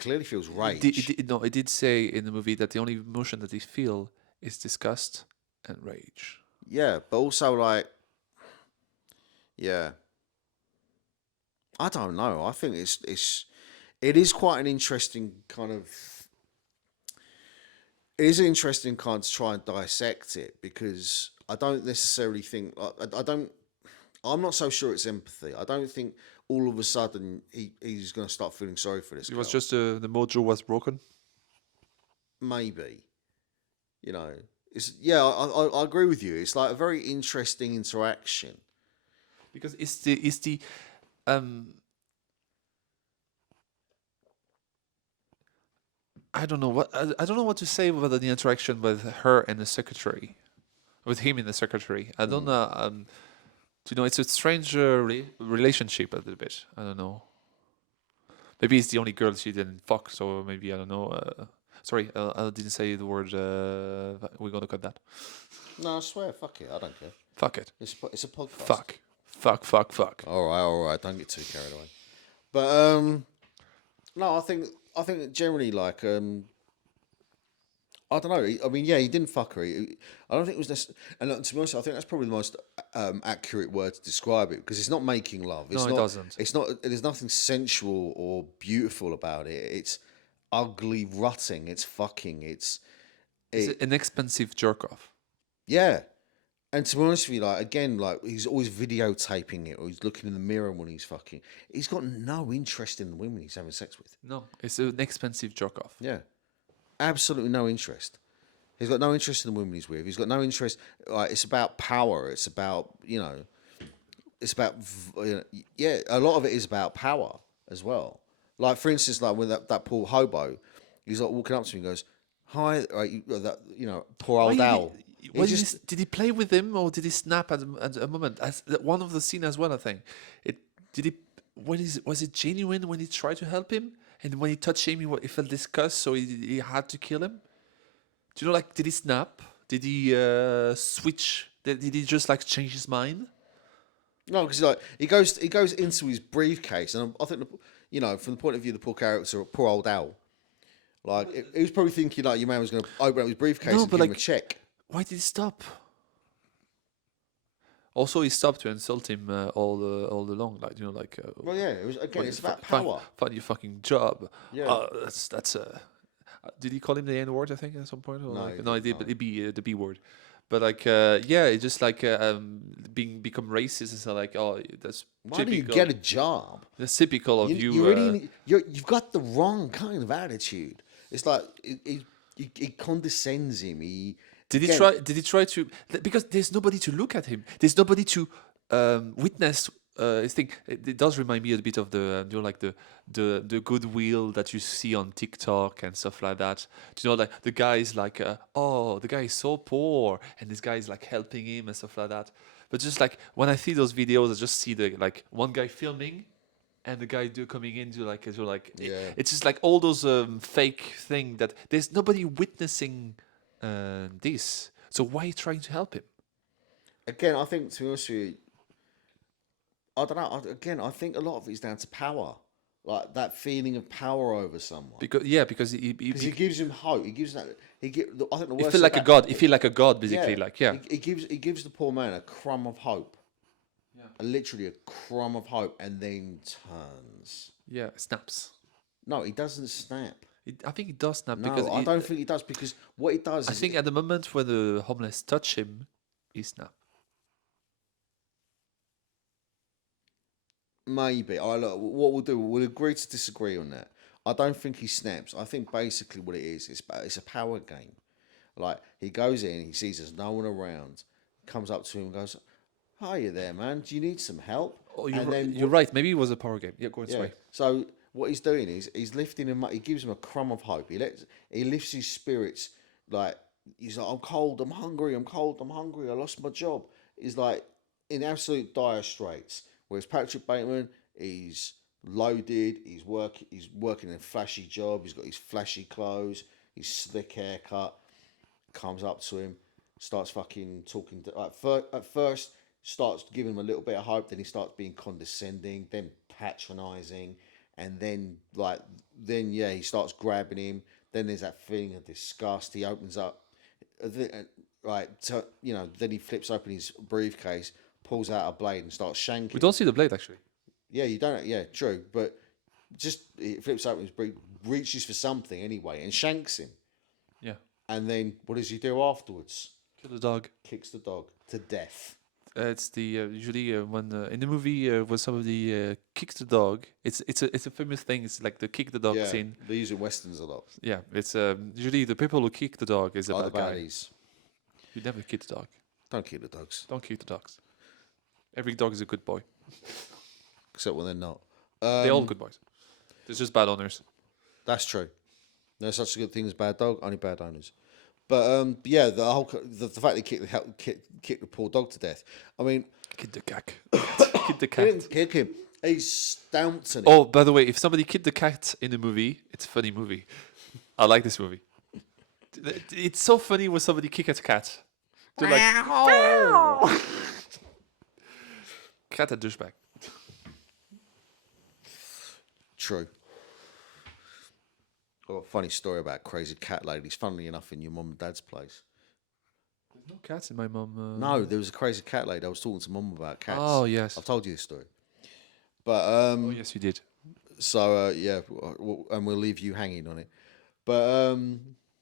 clearly feels rage. It did say in the movie that the only emotion that he feel is disgust and rage. Yeah, but also yeah. I don't know. I think it is quite an interesting kind of. It is an interesting kind to try and dissect it because I don't necessarily think I don't. I'm not so sure it's empathy. I don't think all of a sudden he's going to start feeling sorry for this It was girl. just the mojo was broken. Maybe, you know, I agree with you. It's like a very interesting interaction. Because it's the I don't know I don't know what to say about the interaction with her and the secretary, with him and the secretary. I don't know. It's a strange relationship a little bit. I don't know. Maybe it's the only girl she didn't fuck, so maybe I don't know. Sorry, I didn't say the word. We're gonna cut that. No, I swear, fuck it. I don't care. Fuck it. It's a podcast. Fuck. All right. Don't get too carried away. But no, I think generally I don't know. I mean, yeah, he didn't fuck her. I don't think it was necessarily. And to be honest, I think that's probably the most accurate word to describe it because it's not making love. It's No, not, it doesn't. It's not. There's nothing sensual or beautiful about it. It's ugly rutting. It's fucking. It's an expensive jerk off. Yeah. And to be honest with you, he's always videotaping it or he's looking in the mirror when he's fucking. He's got no interest in the women he's having sex with. No, it's an expensive jerk off. Yeah. Absolutely no interest. He's got no interest in the women he's with. He's got no interest. It's about power. It's about, it's about, a lot of it is about power as well. Like, for instance, like when that poor hobo, he's like walking up to me and goes, hi, poor old Al. Did he play with him or did he snap at a moment? One of the scene as well, I think. Was it genuine when he tried to help him? And when he touched him, he felt disgust, so he had to kill him? Do you know, did he snap? Did he switch? Did he just, change his mind? No, because he goes into his briefcase, and I think, from the point of view of the poor character, poor old Al, he was probably thinking, your man was going to open up his briefcase and give him a check. Why did he stop? Also, he stopped to insult him all along, like Well, yeah, it was again. It's about find, power. find your fucking job. Yeah. That's Did he call him the N word? I think at some point, or No, like he no, he didn't, did, no. but it be the B word. But like yeah, it's just like become racist and so like that's Why do you typical. get a job? That's typical of You you. really you've got the wrong kind of attitude. It's like it condescends him. He Did he again, try? Did he try to? Because there's nobody to look at him. There's nobody to witness his thing. It does remind me a bit of the like the goodwill that you see on TikTok and stuff like that. Like the guy is like, oh, the guy is so poor, and this guy is like helping him and stuff like that. But just like when I see those videos, I just see the like one guy filming and the guy coming in to like Yeah. it's just like all those fake thing that there's nobody witnessing this. So why are you trying to help him? again, I think to be honest with you, I don't know. Again, I think a lot of it is down to power, like that feeling of power over someone. Because Because he gives him hope. He gives that. I think the he worst feel of like a that, god. He feel like a god, yeah, basically. Like yeah, he gives the poor man a crumb of hope, literally a crumb of hope, and then turns. yeah, snaps. No, he doesn't snap. I think he does snap because No, I don't think he does because what he does I is think at the moment when the homeless touch him, he snap. maybe. What we'll do, we'll agree to disagree on that. I don't think he snaps. I think basically what it is, it's a power game. Like he goes in, he sees there's no one around, comes up to him and goes, "Hiya there, man. Do you need some help?" Oh, And then you're right. Maybe it was a power game. Yeah, go on, yeah. sorry. So what he's doing is he's lifting him up. He gives him a crumb of hope. He lifts his spirits. Like he's like, "I'm cold. I'm hungry. I'm cold. I'm hungry. I lost my job." He's like in absolute dire straits. Whereas Patrick Bateman, he's loaded. He's working in a flashy job. He's got his flashy clothes. His slick haircut. Comes up to him, starts fucking talking. At first, starts giving him a little bit of hope. Then he starts being condescending, then patronising, and then yeah, he starts grabbing him. Then there's that feeling of disgust. He opens up, right? So, then he flips open his briefcase, pulls out a blade, and starts shanking. We don't see the blade actually. Yeah, you don't. Yeah, true. But just he flips open his brief, reaches for something anyway, and shanks him. Yeah, And then what does he do afterwards? kill the dog. Kicks the dog to death. It's the usually when in the movie when somebody kicks the dog, it's a famous thing. It's like the kick the dog Yeah, scene. they use it in westerns a lot. Yeah, it's usually the people who kick the dog is a Are the bad guy. baddies. You never kick the dog. Don't kill the dogs, Don't kick the dogs. Every dog is a good boy. except when they're not. They're all good boys. There's just bad owners. That's true. There's such a good thing as bad dog, only bad owners. But yeah, the fact they kicked the poor dog to death. I mean, Kid the cat. Kid the he cat. didn't kick him. He stamped on it. Oh, by the way, if somebody kid the cat in a movie, it's a funny movie. I like this movie. It's so funny when somebody kick at a cat. They're like, cat a douchebag. True. Got a funny story about crazy cat ladies. Funnily enough, in your mum and dad's place. There's no cats in my mum. No, there was a crazy cat lady. I was talking to mum about cats. Oh, yes. I've told you this story. But Oh, yes, you did. so yeah, and we'll leave you hanging on it. But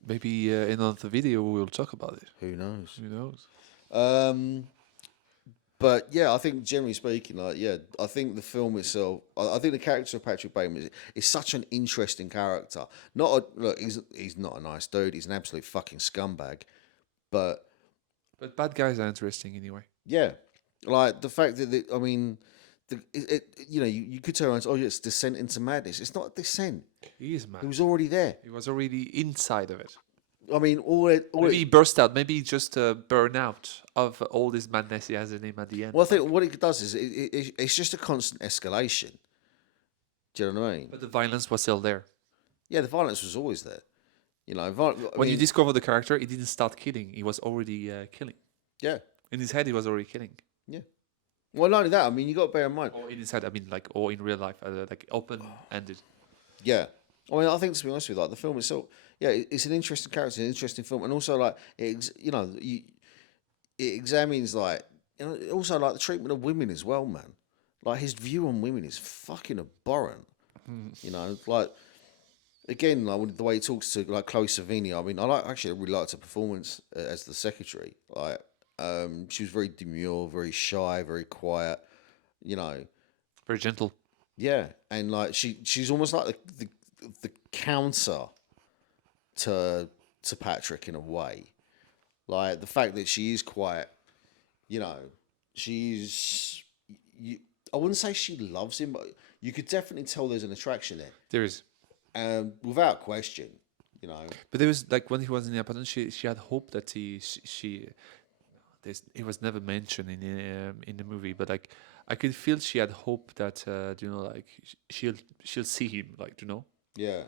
Maybe in another video we'll talk about it. who knows? Who knows? But yeah, I think generally speaking, I think the film itself, I think the character of Patrick Bateman is such an interesting character. Look, he's not a nice dude. He's an absolute fucking scumbag. But But bad guys are interesting anyway. yeah, like the fact that I mean, you could turn around and say, oh, yeah, it's descent into madness. It's not a descent. He is mad. He was already there. He was already inside of it. I mean, Maybe he burst out. Maybe he just burn out of all this madness he has in him at the end. well, I think what it does is it's just a constant escalation. Do you know what I mean? But the violence was still there. Yeah, the violence was always there. When you discover the character, he didn't start killing. He was already killing. yeah, In his head, he was already killing. yeah. Well, not only that, I mean, you got to bear in mind. Or in his head, I mean, like, or in real life, like open-ended. Yeah, I mean, I think to be honest with you, like the film itself, yeah, it's an interesting character, an interesting film, and also like it examines like also like the treatment of women as well, man. Like his view on women is fucking abhorrent. You know, like again, like the way he talks to like Chloe Savini. I mean, I really liked her performance as the secretary. Like, she was very demure, very shy, very quiet. You know, Very gentle. yeah, and like she's almost like the counter to Patrick in a way. Like the fact that she is quite, you know, she's you. I wouldn't say she loves him, but you could definitely tell there's an attraction there, There is. without question. You know, But there was like when he was in the apartment, she had hope that she this it was never mentioned in the movie, but like I could feel she had hope that like she'll see him, like yeah,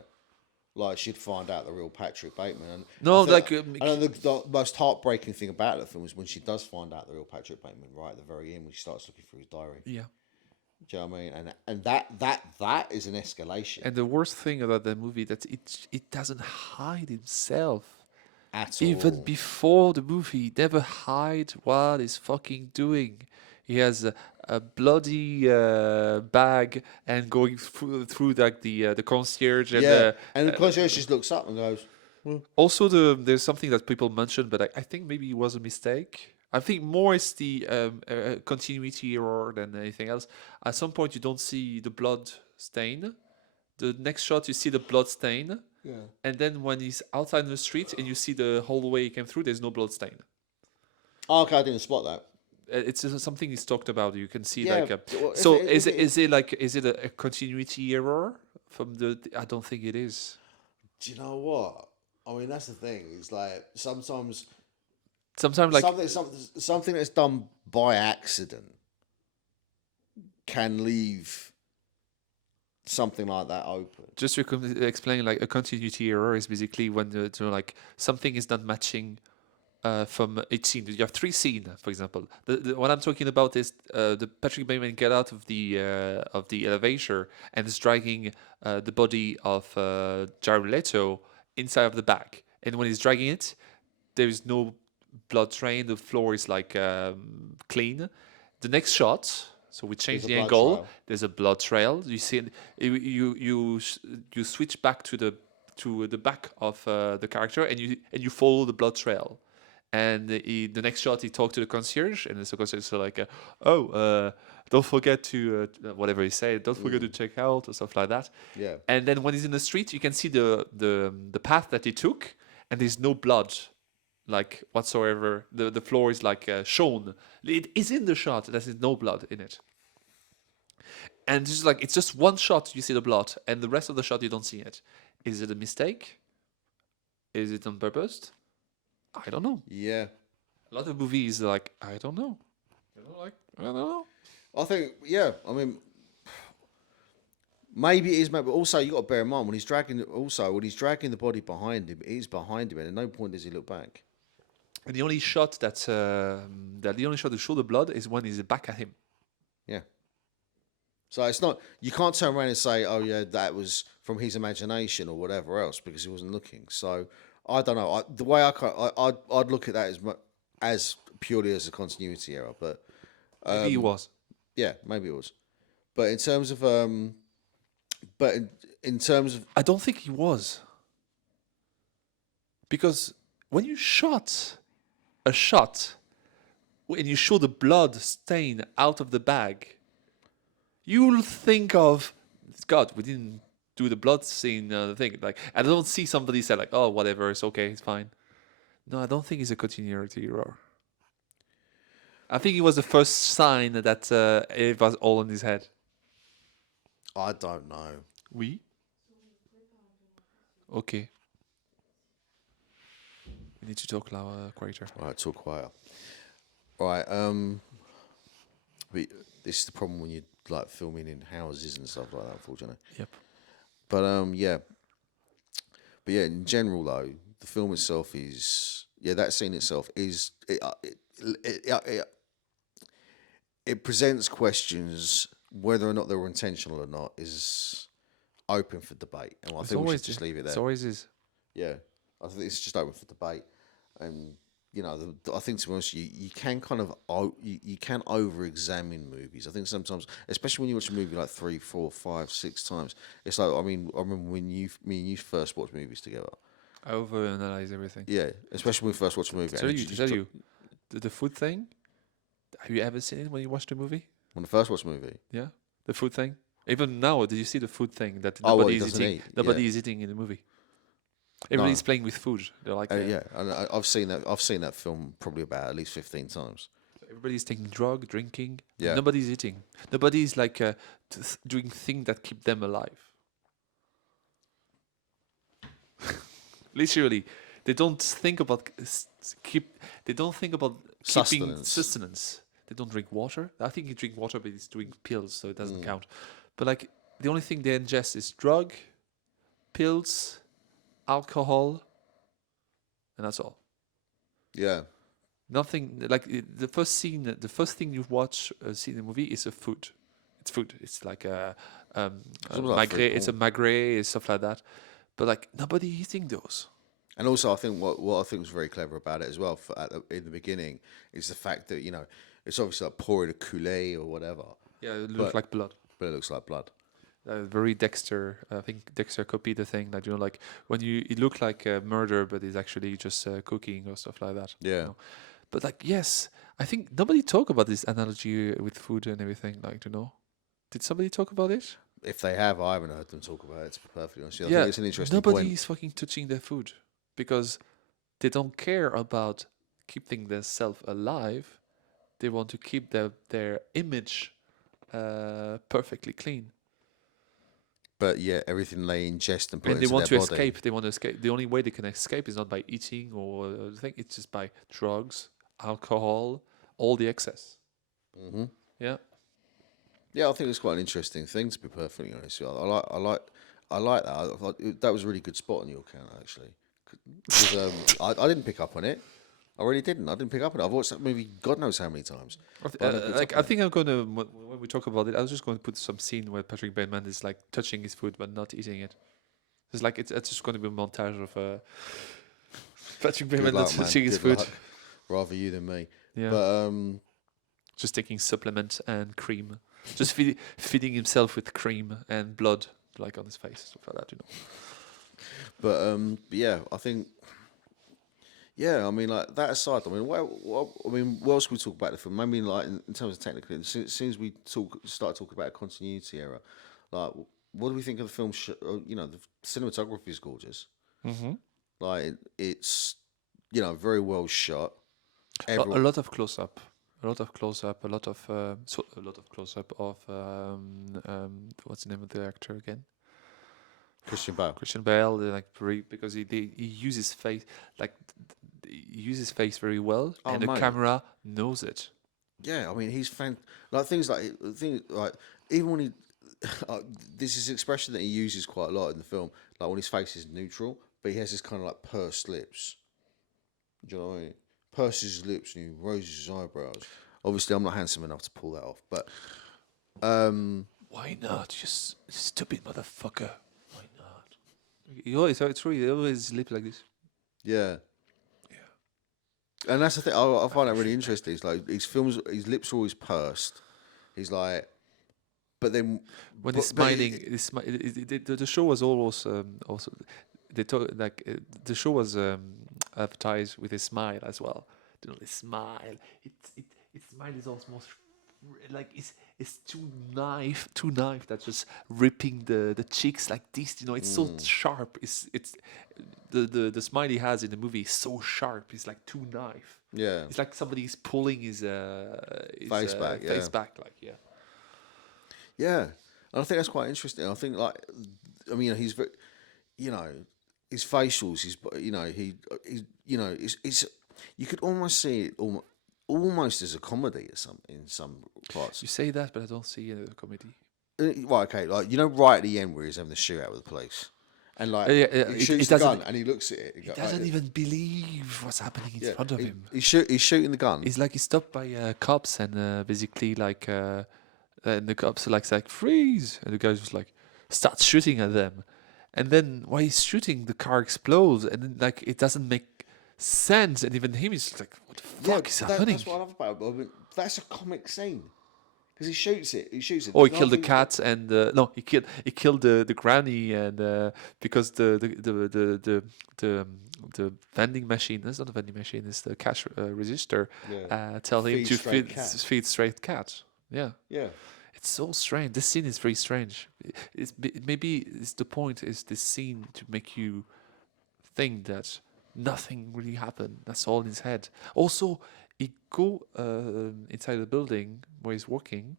like she'd find out the real Patrick Bateman. And I no, think, like I know the most heartbreaking thing about the film is when she does find out the real Patrick Bateman right at the very end when she starts looking through his diary. yeah. Do you know what I mean? And that is an escalation And the worst thing about the movie that it doesn't hide himself. at Even all. before the movie, he never hide what he's fucking doing. He has a bloody bag and going through like the concierge and Yeah, and the concierge just looks up and goes, also there's something that people mentioned, but I think maybe it was a mistake. I think more is the continuity error than anything else. At some point, you don't see the blood stain. The next shot, you see the blood stain. yeah. And then when he's outside in the street and you see the hallway he came through, there's no blood stain. Oh, okay, I didn't spot that. It's just something he's talked about. You can see Yeah, like. well, So if it is it like is it a continuity error from the? I don't think it is. do you know what? I mean, that's the thing. It's like sometimes Sometimes like something that's done by accident can leave something like that open. just to explain, like a continuity error is basically when like something is not matching from each scene. You have three scenes, for example. What I'm talking about is the Patrick Bateman get out of the elevator and is dragging the body of Jared Leto inside of the bag. And when he's dragging it, there is no blood train. The floor is like clean. The next shot. So we change There's a the blood angle. trail. There's a blood trail. You see, you switch back to the back of the character, and you follow the blood trail. And the next shot, he talked to the concierge, and the concierge is like, don't forget to whatever he said, don't forget to check out or stuff like that. Yeah. And then when he's in the street, you can see the path that he took, and there's no blood, like whatsoever. The floor is like shown. It is in the shot. There's no blood in it. And it's just one shot you see the blood, and the rest of the shot you don't see it. Is it a mistake? Is it on purpose? I don't know. Yeah. A lot of movies are like, I don't know. I don't know. I think, yeah, I mean, maybe it is, but also you got to bear in mind when he's dragging the body behind him, it is behind him, and at no point does he look back. And the only shot the only shot to show the blood is when he's back at him. Yeah. So it's not, you can't turn around and say, oh yeah, that was from his imagination or whatever else because he wasn't looking. So I don't know. The way I'd look at that as purely as a continuity error, but Maybe he was. yeah, maybe it was. But in terms of in terms of I don't think he was. Because when you shot a shot and you show the blood stain out of the bag, you'll think of, God, we didn't do the blood scene thing. Like, I don't see somebody say like, oh, whatever, it's okay, it's fine. No, I don't think it's a continuity error. I think it was the first sign that it was all in his head. I don't know. Oui. Okay. We need to talk louder, quieter. All right, talk quiet. All right. This is the problem when you like filming in houses and stuff like that. Unfortunately. Yep. But yeah. But yeah, in general though, the film itself is that scene itself is it presents questions whether or not they were intentional or not is open for debate, and I think we should just leave it there. It always is. Yeah, I think it's just open for debate, and I think to be honest, you can kind of you can over-examine movies. I think sometimes, especially when you watch a movie like 3, 4, 5, 6 times, it's like, I mean, I remember when me and you first watched movies together. I overanalyze everything. Yeah, especially when we first watched a movie. To tell and you, you to just tell you, the food thing. Have you ever seen it when you watched a movie? when I first watched a movie. Yeah, the food thing. Even now, did you see the food thing that Oh, well, nobody he is doesn't eating? eat. Nobody Yeah. is eating in the movie. No. Everybody's playing with food. They're like, Yeah, and I've seen that. I've seen that film probably about at least 15 times. everybody's taking drug, drinking. Yeah. Nobody's eating. Nobody's like doing things that keep them alive. Literally, they don't think about They don't think about keeping sustenance. They don't drink water. I think you drink water, but it's doing pills, so it doesn't count. But like the only thing they ingest is drug, pills, alcohol, and that's all. Yeah. Nothing like the first thing you watch see in the movie is a food. It's food. It's like a magret. It's a magret, it's stuff like that. But like nobody eating those. And also, I think what I think was very clever about it as well in the beginning is the fact that it's obviously like pouring a Kool-Aid or whatever. Yeah, it looks like blood. But it looks like blood. Very Dexter. I think Dexter copied the thing that like when it looked like a murder, but it's actually just cooking or stuff like that. Yeah. But like yes, I think nobody talk about this analogy with food and everything. Like did somebody talk about it? If they have, I haven't heard them talk about it. To be perfectly honest, I Yeah, think it's an interesting nobody point. is fucking touching their food because they don't care about keeping themselves alive. They want to keep their image perfectly clean. But yeah, everything they ingest and put And they into want their to body. escape. They want to escape. The only way they can escape is not by eating or thing. It's just by drugs, alcohol, all the excess. Mm-hmm. Yeah. Yeah, I think it's quite an interesting thing, to be perfectly honest. I like that. I thought that was a really good spot on your account, actually. 'Cause, I didn't pick up on it. I really didn't. I didn't pick up on it. I've watched that movie God knows how many times. I think I'm going to when we talk about it, I was just going to put some scene where Patrick Bateman is like touching his food but not eating it. It's like it's just going to be a montage of Patrick Bateman not touching his food. Luck. Rather you than me. Yeah. But just taking supplement and cream, just feeding himself with cream and blood, like on his face, stuff like that, But yeah, I think. Yeah, I mean, like that aside, I mean, what else can we talk about the film? I mean, like in terms of technically, as soon as we start talking about a continuity error, like what do we think of the film? The cinematography is gorgeous. Mm-hmm. Like it's very well shot. A lot of close up, a lot of close up of what's the name of the actor again? Christian Bale. Christian Bale, because he uses face he uses face very well, and the camera knows it. Yeah, I mean he's like things like even when he this is an expression that he uses quite a lot in the film, like when his face is neutral, but he has this kind of like pursed lips. Do you know what I mean? Purses his lips and he raises his eyebrows. Obviously, I'm not handsome enough to pull that off, but why not? You stupid motherfucker. Why not? He always lip like this. Yeah. And that's the thing. I find that really interesting. It's like his lips are always pursed. He's like, but then when he's smiling, the show was also they talk like the show was advertised with a smile as well. The smile. Its smile is almost like it's too knife that's just ripping the cheeks like this. It's so sharp. It's the smile he has in the movie is so sharp. It's like two knife. Yeah. It's like somebody's pulling his face back. Face back, like Yeah, and I think that's quite interesting. I think he's very, his facials, it's you could almost see it almost as a comedy in some parts. You say that, but I don't see it as a comedy. Right, okay, like right at the end where he's having the shootout with the police, and like he shoots the gun and he looks at it. He doesn't even believe what's happening in front of him. He's shooting the gun. He's stopped by cops and basically like and the cops are like freeze, and the guy just like starts shooting at them, and then while he's shooting, the car explodes, and then it doesn't make sense, and even him is just like, what the fuck is happening? That's what I love about it. I mean, that's a comic scene because he shoots it. He shoots it. Oh, he The other killed the thing- cat, and no, he killed the granny, and because the vending machine. That's not a vending machine. It's the cash register. Yeah. Tell him Feed to straight feed cat. feed straight cat. Yeah. Yeah. It's so strange. This scene is very strange. Maybe it's the point is this scene to make you think that nothing really happened. That's all in his head. Also, he go inside the building where he's working.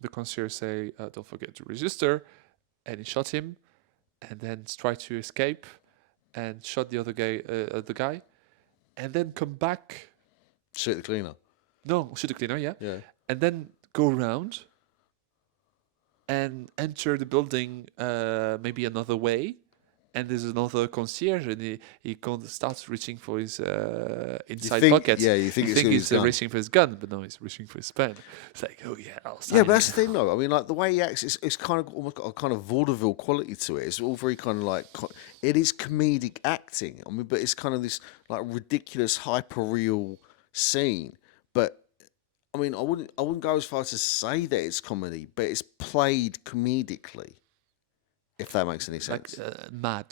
The concierge say, "Don't forget to register," and he shot him, and then tried to escape, and shot the guy, and then come back. Shoot the cleaner. No, shoot the cleaner, yeah, Yeah. and then go around and enter the building maybe another way, and there's another concierge, and he starts reaching for his inside think- pockets. yeah, you think you it's think got he's his gun. reaching for his gun, but no, he's reaching for his pen. It's like, oh yeah, I'll Yeah, sign but that's it. the thing, though. I mean, like the way he acts, it's kind of almost got a kind of vaudeville quality to it. It's all very kind of like it is comedic acting. I mean, but it's kind of this like ridiculous, hyper real scene. But I mean, I wouldn't go as far as to say that it's comedy, but it's played comedically, if that makes any Like sense. mad.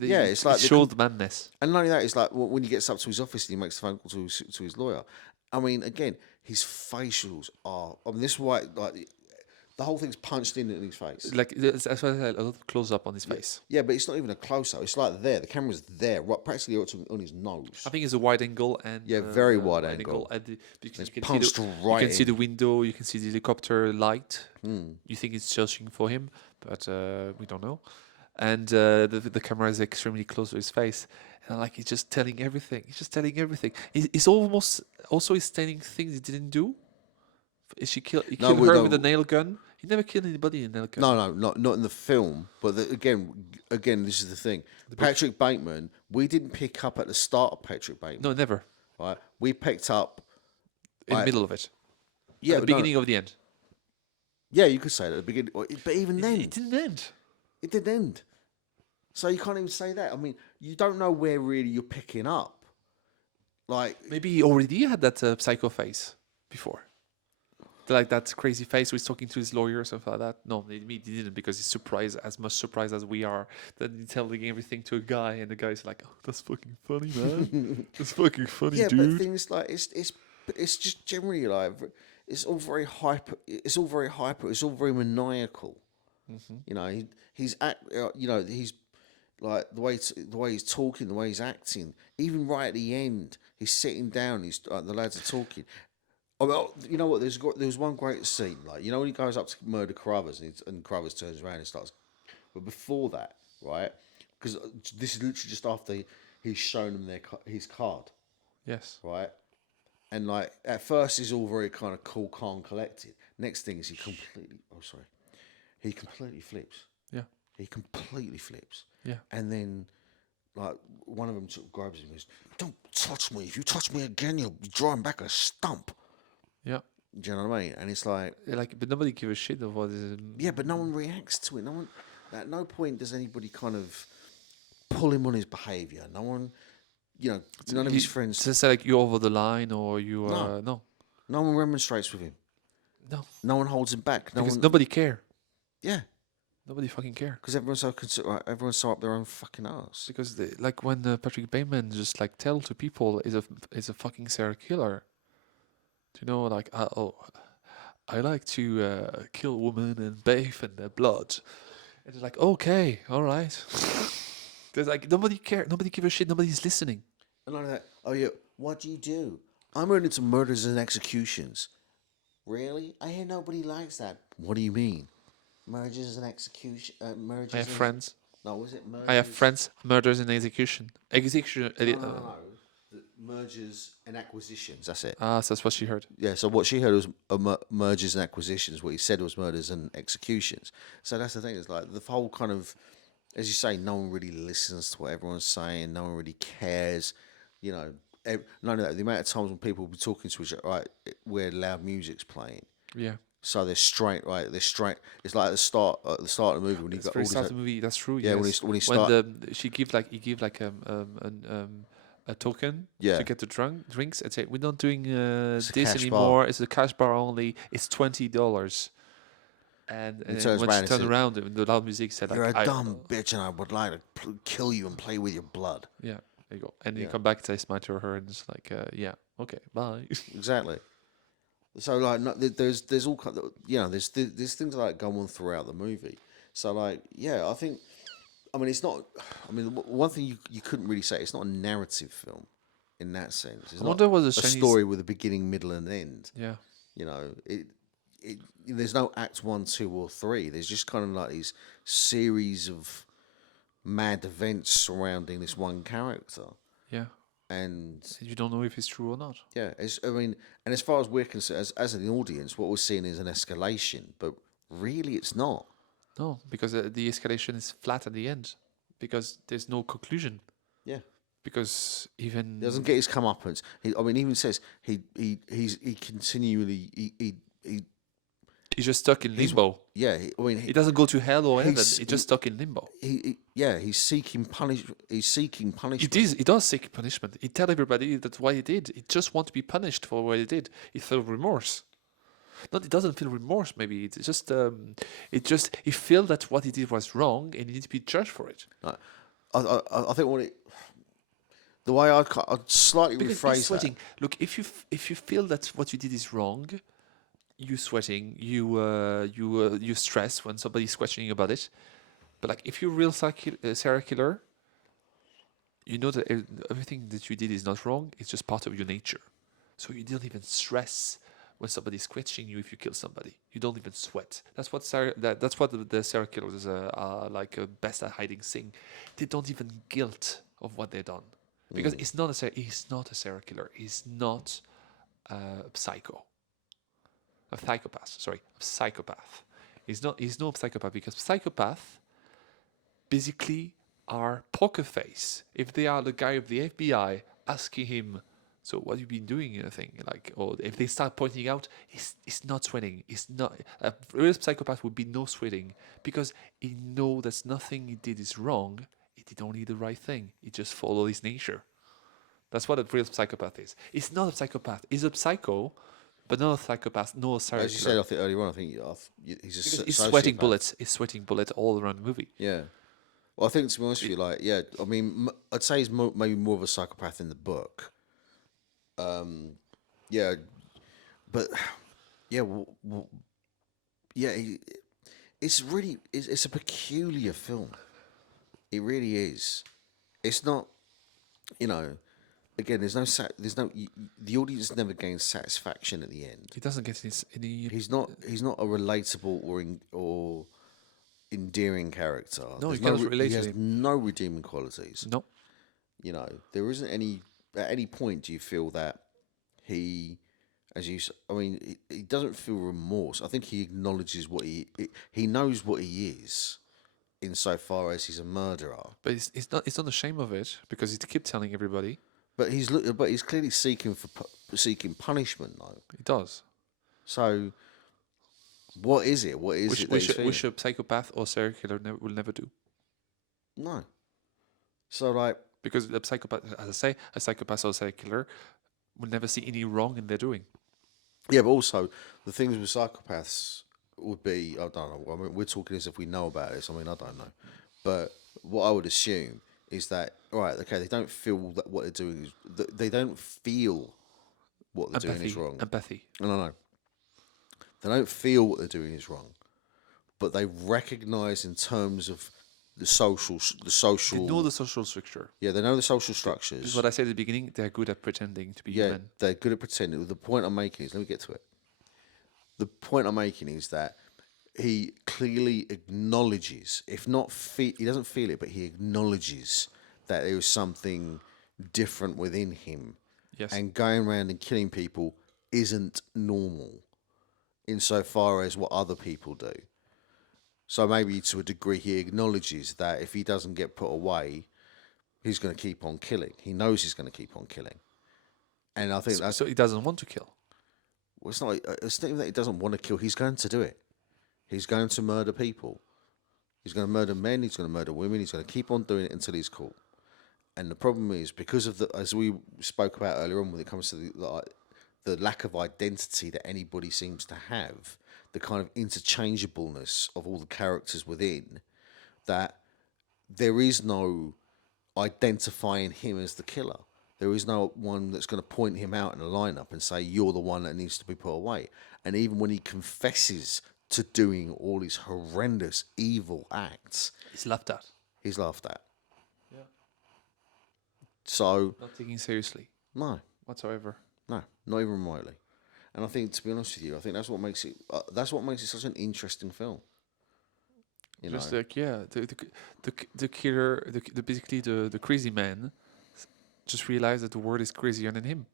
Yeah, it's like it the showed madness. And not only that, it's like when he gets up to his office and he makes the phone call to his lawyer. I mean, again, his facials are. I mean, this is why like the whole thing's punched in his face. Like as I said, a lot of close up on his face. Yeah, but it's not even a close up. It's like there. The camera's there, right, practically on his nose. I think it's a wide angle and Yeah, very wide angle. And because It's you can punched see right you can see in. the window, you can see the helicopter light. You think it's searching for him, but we don't know. And the camera is extremely close to his face, and like he's just telling everything. He's just telling everything. He's almost also he's telling things he didn't do. He killed we her with a don't- nail gun. He never killed anybody with a nail gun. No, not in the film. But again, this is the thing. Patrick Bateman. We didn't pick up at the start of Patrick Bateman. No, never. Right, we picked up. In the Right. middle of it. Yeah, At the but no, beginning of the end. yeah, you could say that at the beginning, but even then, It didn't end. it didn't end. So you can't even say that. I mean, you don't know where really you're picking up. Like, Maybe he already had that psycho face before. Like that crazy face where he's talking to his lawyer or something like that. No, he didn't, because he's surprised, as much surprised as we are. That he's telling everything to a guy, and the guy's like, "Oh, that's fucking funny, man. That's fucking funny, yeah, dude." but things like it's just generally like it's all very hyper. It's all very hyper. It's all very maniacal. You know, he's like the way he's talking, the way he's acting. Even right at the end, he's sitting down. He's the lads are talking. Oh, well, you know what? There was one great scene, like when he goes up to murder Carruthers and Carruthers turns around and starts. But before that, right? Because this is literally just after he's shown them his card, Yes. right? And like at first, he's all very kind of cool, calm, collected. Next thing is he completely flips. Yeah. He completely flips. Yeah. And then, like, one of them sort of grabs him and goes, "Don't touch me. If you touch me again, you'll be drawing back a stump." Yeah. Do you know what I mean? And it's like, But nobody gives a shit of what is. yeah, but no one reacts to it. No one, at no point does anybody kind of pull him on his behaviour. No one, none of his friends, Just like you're over the line, or you are no one remonstrates with him. no, No one holds him back. No because one, nobody care. yeah, Nobody fucking care. because everyone's so up their own fucking ass. Because like when Patrick Bateman just like tell to people is a fucking serial killer. Do you know, like I like to kill women and bathe in their blood, and they're like, okay, all right. There's like nobody care, nobody give a shit, nobody's listening. And like that, oh yeah, what do you do? I'm into murders and executions. Really? I hear nobody likes that. What do you mean? Murders and execution. Murders. I have friends. No, was it murders? I have friends. Murders and execution. Execution. No. Mergers and acquisitions. That's it. So that's what she heard. Yeah. So what she heard was mergers and acquisitions. What he said was murders and executions. So that's the thing. It's like the whole kind of, as you say, no one really listens to what everyone's saying. No one really cares. You know, none of that. The amount of times when people will be talking to each other, right, where loud music's playing. Yeah. So they're straight, right? They're straight. It's like at the start of the movie when he got all Very start these. of the movie. That's true. Yeah, yes. when he start. he give like a token Yeah. to get the drinks and say we're not doing It's a this cash anymore. bar. It's a cash bar only. It's $20. And he And turns when around she and turned says, around, the loud music said "You're like, a dumb bitch, and I would like to kill you and play with your blood." yeah, there you go. And you Yeah, come back and say smile to her, and it's like, yeah, okay, bye. exactly. So like, no, there's all kind of, there's things like go on throughout the movie. So like, yeah, I think, I mean, it's not. I mean, one thing you couldn't really say, it's not a narrative film in that sense. It's I not wonder what the a Chinese, story with a beginning, middle, and end. yeah, You know, it there's no act one, two, or three. There's just kind of like these series of mad events surrounding this one character, yeah. and You don't know if it's true or not. yeah, I mean, and as far as we're concerned, as an audience, what we're seeing is an escalation, but really, it's not. No, because the escalation is flat at the end, because there's no conclusion. Yeah, Because he doesn't even get his comeuppance. I mean, even says he continually he's just stuck in he's limbo. yeah. I mean, He doesn't go to hell or heaven. he's He's just stuck in limbo. he's seeking punishment. He's seeking punishment. He does seek punishment. He tell everybody that's why he did. He just want to be punished for what he did. He feel remorse. Not he doesn't feel remorse. Maybe it's just he feel that what he did was wrong and he needs to be judged for it. I think the way I'd slightly Because rephrase he's sweating. Look, if you feel that what you did is wrong, you sweating. You stress when somebody's questioning about it. But like if you're a real serial killer, you know that everything that you did is not wrong. It's just part of your nature. So you don't even stress when somebody's questioning you if you kill somebody. You don't even sweat. That's what that's what the serial killers are like best at hiding thing. They don't even guilt of what they've done because he's not a serial killer. He's not a psycho, a psychopath. Sorry, a psychopath. He's no psychopath because psychopath basically are poker face. If they are the guy of the FBI asking him, so what have you been doing in a thing? Like, or if they start pointing out, he's not sweating. He's not a real psychopath would be no sweating because he know that nothing he did is wrong. He did only the right thing. He just followed his nature. That's what a real psychopath is. He's not a psychopath. He's a psycho, but not a psychopath. No a serial as you killer. said, I think earlier on, I think he's a Because he's sociopath. sweating bullets. He's sweating bullets all around the movie. Yeah. Well, I think to be honest with you, like, yeah, I mean, I'd say he's maybe more of a psychopath in the book. Yeah, but yeah, yeah, it's a peculiar film. It really is. It's not, again, the audience never gains satisfaction at the end. He doesn't get any. He's not a relatable or endearing character. No, There's you cannot relate he to has him. no redeeming qualities. No. There isn't any. At any point, do you feel that he, I mean, he doesn't feel remorse. I think he acknowledges what he knows what he is, insofar as he's a murderer. But he's not ashamed of it because he keeps telling everybody. But he's clearly seeking punishment, though. He does. So, what is it? What is it? Which a psychopath or serial killer will never do. No. So like, Because a psychopath, as I say, a psychopath or serial killer will never see any wrong in their doing. yeah, but also the things with psychopaths would be, I don't know. I mean, we're talking as if we know about this. I mean, I don't know, but what I would assume is that okay, they don't feel that what they're doing is they don't feel what they're doing is wrong. Empathy. No. They don't feel what they're doing is wrong, but they recognise in terms of the social. They know the social structure. Yeah, they know the social This is structures. what I said at the beginning. They're good at pretending to be Yeah, human. they're good at pretending. The point I'm making is, let me get to it. The point I'm making is that he clearly acknowledges, if not he doesn't feel it, but he acknowledges that there is something different within him. Yes. And going around and killing people isn't normal insofar as what other people do. So maybe to a degree he acknowledges that if he doesn't get put away, he's going to keep on killing. He knows he's going to keep on killing. And I think So he doesn't want to kill. well, it's not even that he doesn't want to kill. He's going to do it. He's going to murder people. He's going to murder men. He's going to murder women. He's going to keep on doing it until he's caught. And the problem is because of the, as we spoke about earlier on, when it comes to the lack of identity that anybody seems to have, the kind of interchangeableness of all the characters within, that there is no identifying him as the killer. There is no one that's going to point him out in a lineup and say, you're the one that needs to be put away. And even when he confesses to doing all these horrendous, evil acts, He's laughed at. he's laughed at. Yeah. So, Not taken seriously no, whatsoever. no, not even remotely. And I think, to be honest with you, I think that's what makes it. That's what makes it such an interesting film. You Just know, like the killer, the basically the crazy man, just realized that the world is crazier than him.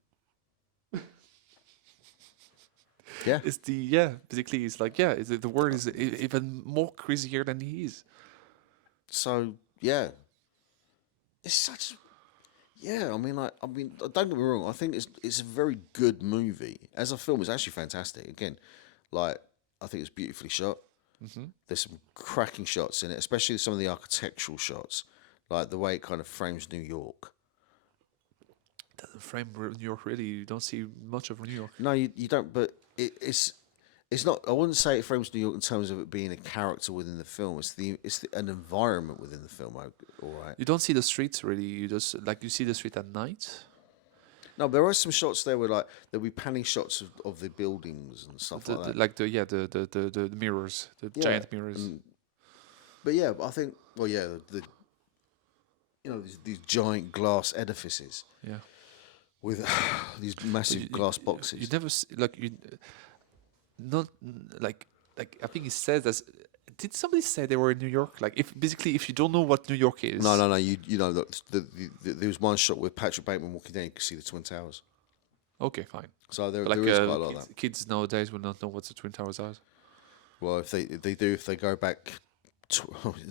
yeah. It's basically it's like it's, the world is even more crazier than he is. So yeah, it's such. Yeah, I mean, don't get me wrong. I think it's a very good movie as a film. It's actually fantastic. Again, like I think it's beautifully shot. Mm-hmm. There's some cracking shots in it, especially some of the architectural shots, like the way it kind of frames New York. Doesn't frame New York really. You don't see much of New York. No, you don't. But it's not. I wouldn't say it frames New York in terms of it being a character within the film. It's an environment within the film. All right. You don't see the streets really. You just you see the street at night. No, there are some shots there where like there'll be panning shots of the buildings and stuff like that. Like the mirrors, the Yeah, giant mirrors. But yeah, I think the these giant glass edifices Yeah. with these massive glass boxes. You never not like I think he says that. Did somebody say they were in New York? Like if you don't know what New York is. No. You know there was one shot with Patrick Bateman walking down. You could see the Twin Towers. Okay, fine. So there But is quite a lot of that. kids nowadays will not know what the Twin Towers are. Well, if they go back,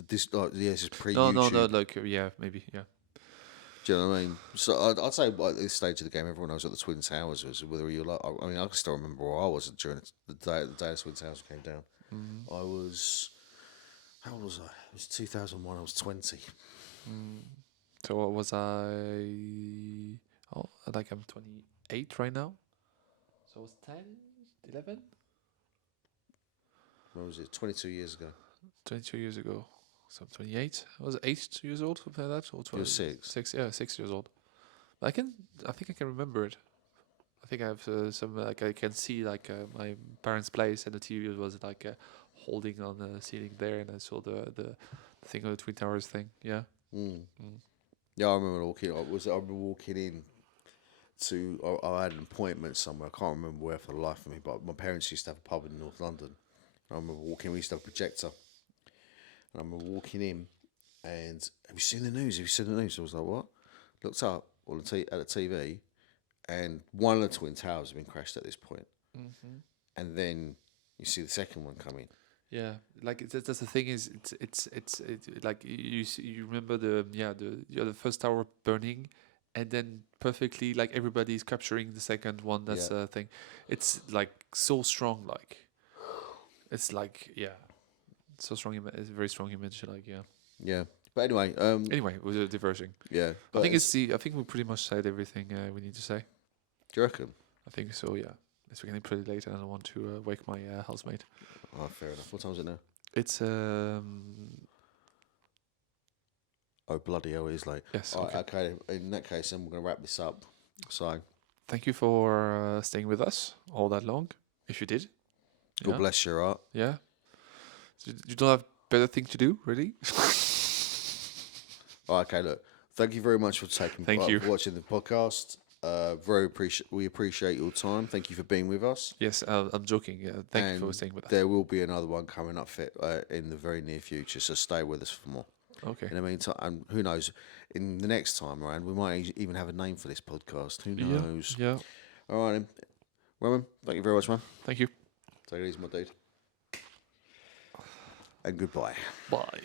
this is pre No, YouTube. like maybe, yeah. Do you know what I mean? So I'd say at this stage of the game, everyone knows what the Twin Towers was. Whether you like, I mean, I can still remember where I was during the day the Twin Towers came down. I was, how old was I? It was 2001. I was 20. So what was I? Oh, like I'm 28 right now. So I was 10, 11? When was it? 22 years ago. 22 years ago. So I'm 28. I was 8 years old, something like that. Or 12, You were 6. 6, 6 years old. I think I can remember it. I think I have some, I can see my parents' place, and the TV was holding on the ceiling there, and I saw the thing on the Twin Towers thing. Yeah. Yeah, I remember walking. I remember walking in to. I had an appointment somewhere. I can't remember where for the life of me. But my parents used to have a pub in North London. I remember walking. We used to have a projector. And I remember walking in, and have you seen the news? Have you seen the news? I was like, what? Looked up at the TV, and one of the Twin Towers had been crashed at this point. And then you see the second one coming. Yeah, that's the thing is it's like you remember the first tower burning, and then perfectly like everybody's capturing the second one. That's the thing. It's like so strong. Like it's like so strong. It's a very strong image. Like Yeah. But anyway. Anyway, it was a diversion. Yeah. I think I think we pretty much said everything we need to say. Do you reckon? I think so. Yeah. It's getting pretty late, and I don't want to wake my housemate. Oh, fair enough. What time is it now? It's Oh, bloody hell, it is late. yes. All Okay. right, okay. In that case, then we're going to wrap this up. So, Thank you for staying with us all that long. If you did, God bless your heart. Yeah. So you don't have better thing to do, really? All right, okay, look. Thank you very much for for watching the podcast. We appreciate your time. Thank you for being with us. Yes, I'm joking. Yeah, thank you for staying with us. There will be another one coming up in the very near future, so stay with us for more. Okay. In the meantime, and who knows, in the next time around, we might even have a name for this podcast. Who knows? Yeah. All right, then. Roman, thank you very much, man. Thank you. Take it easy, my dude. And goodbye. Bye.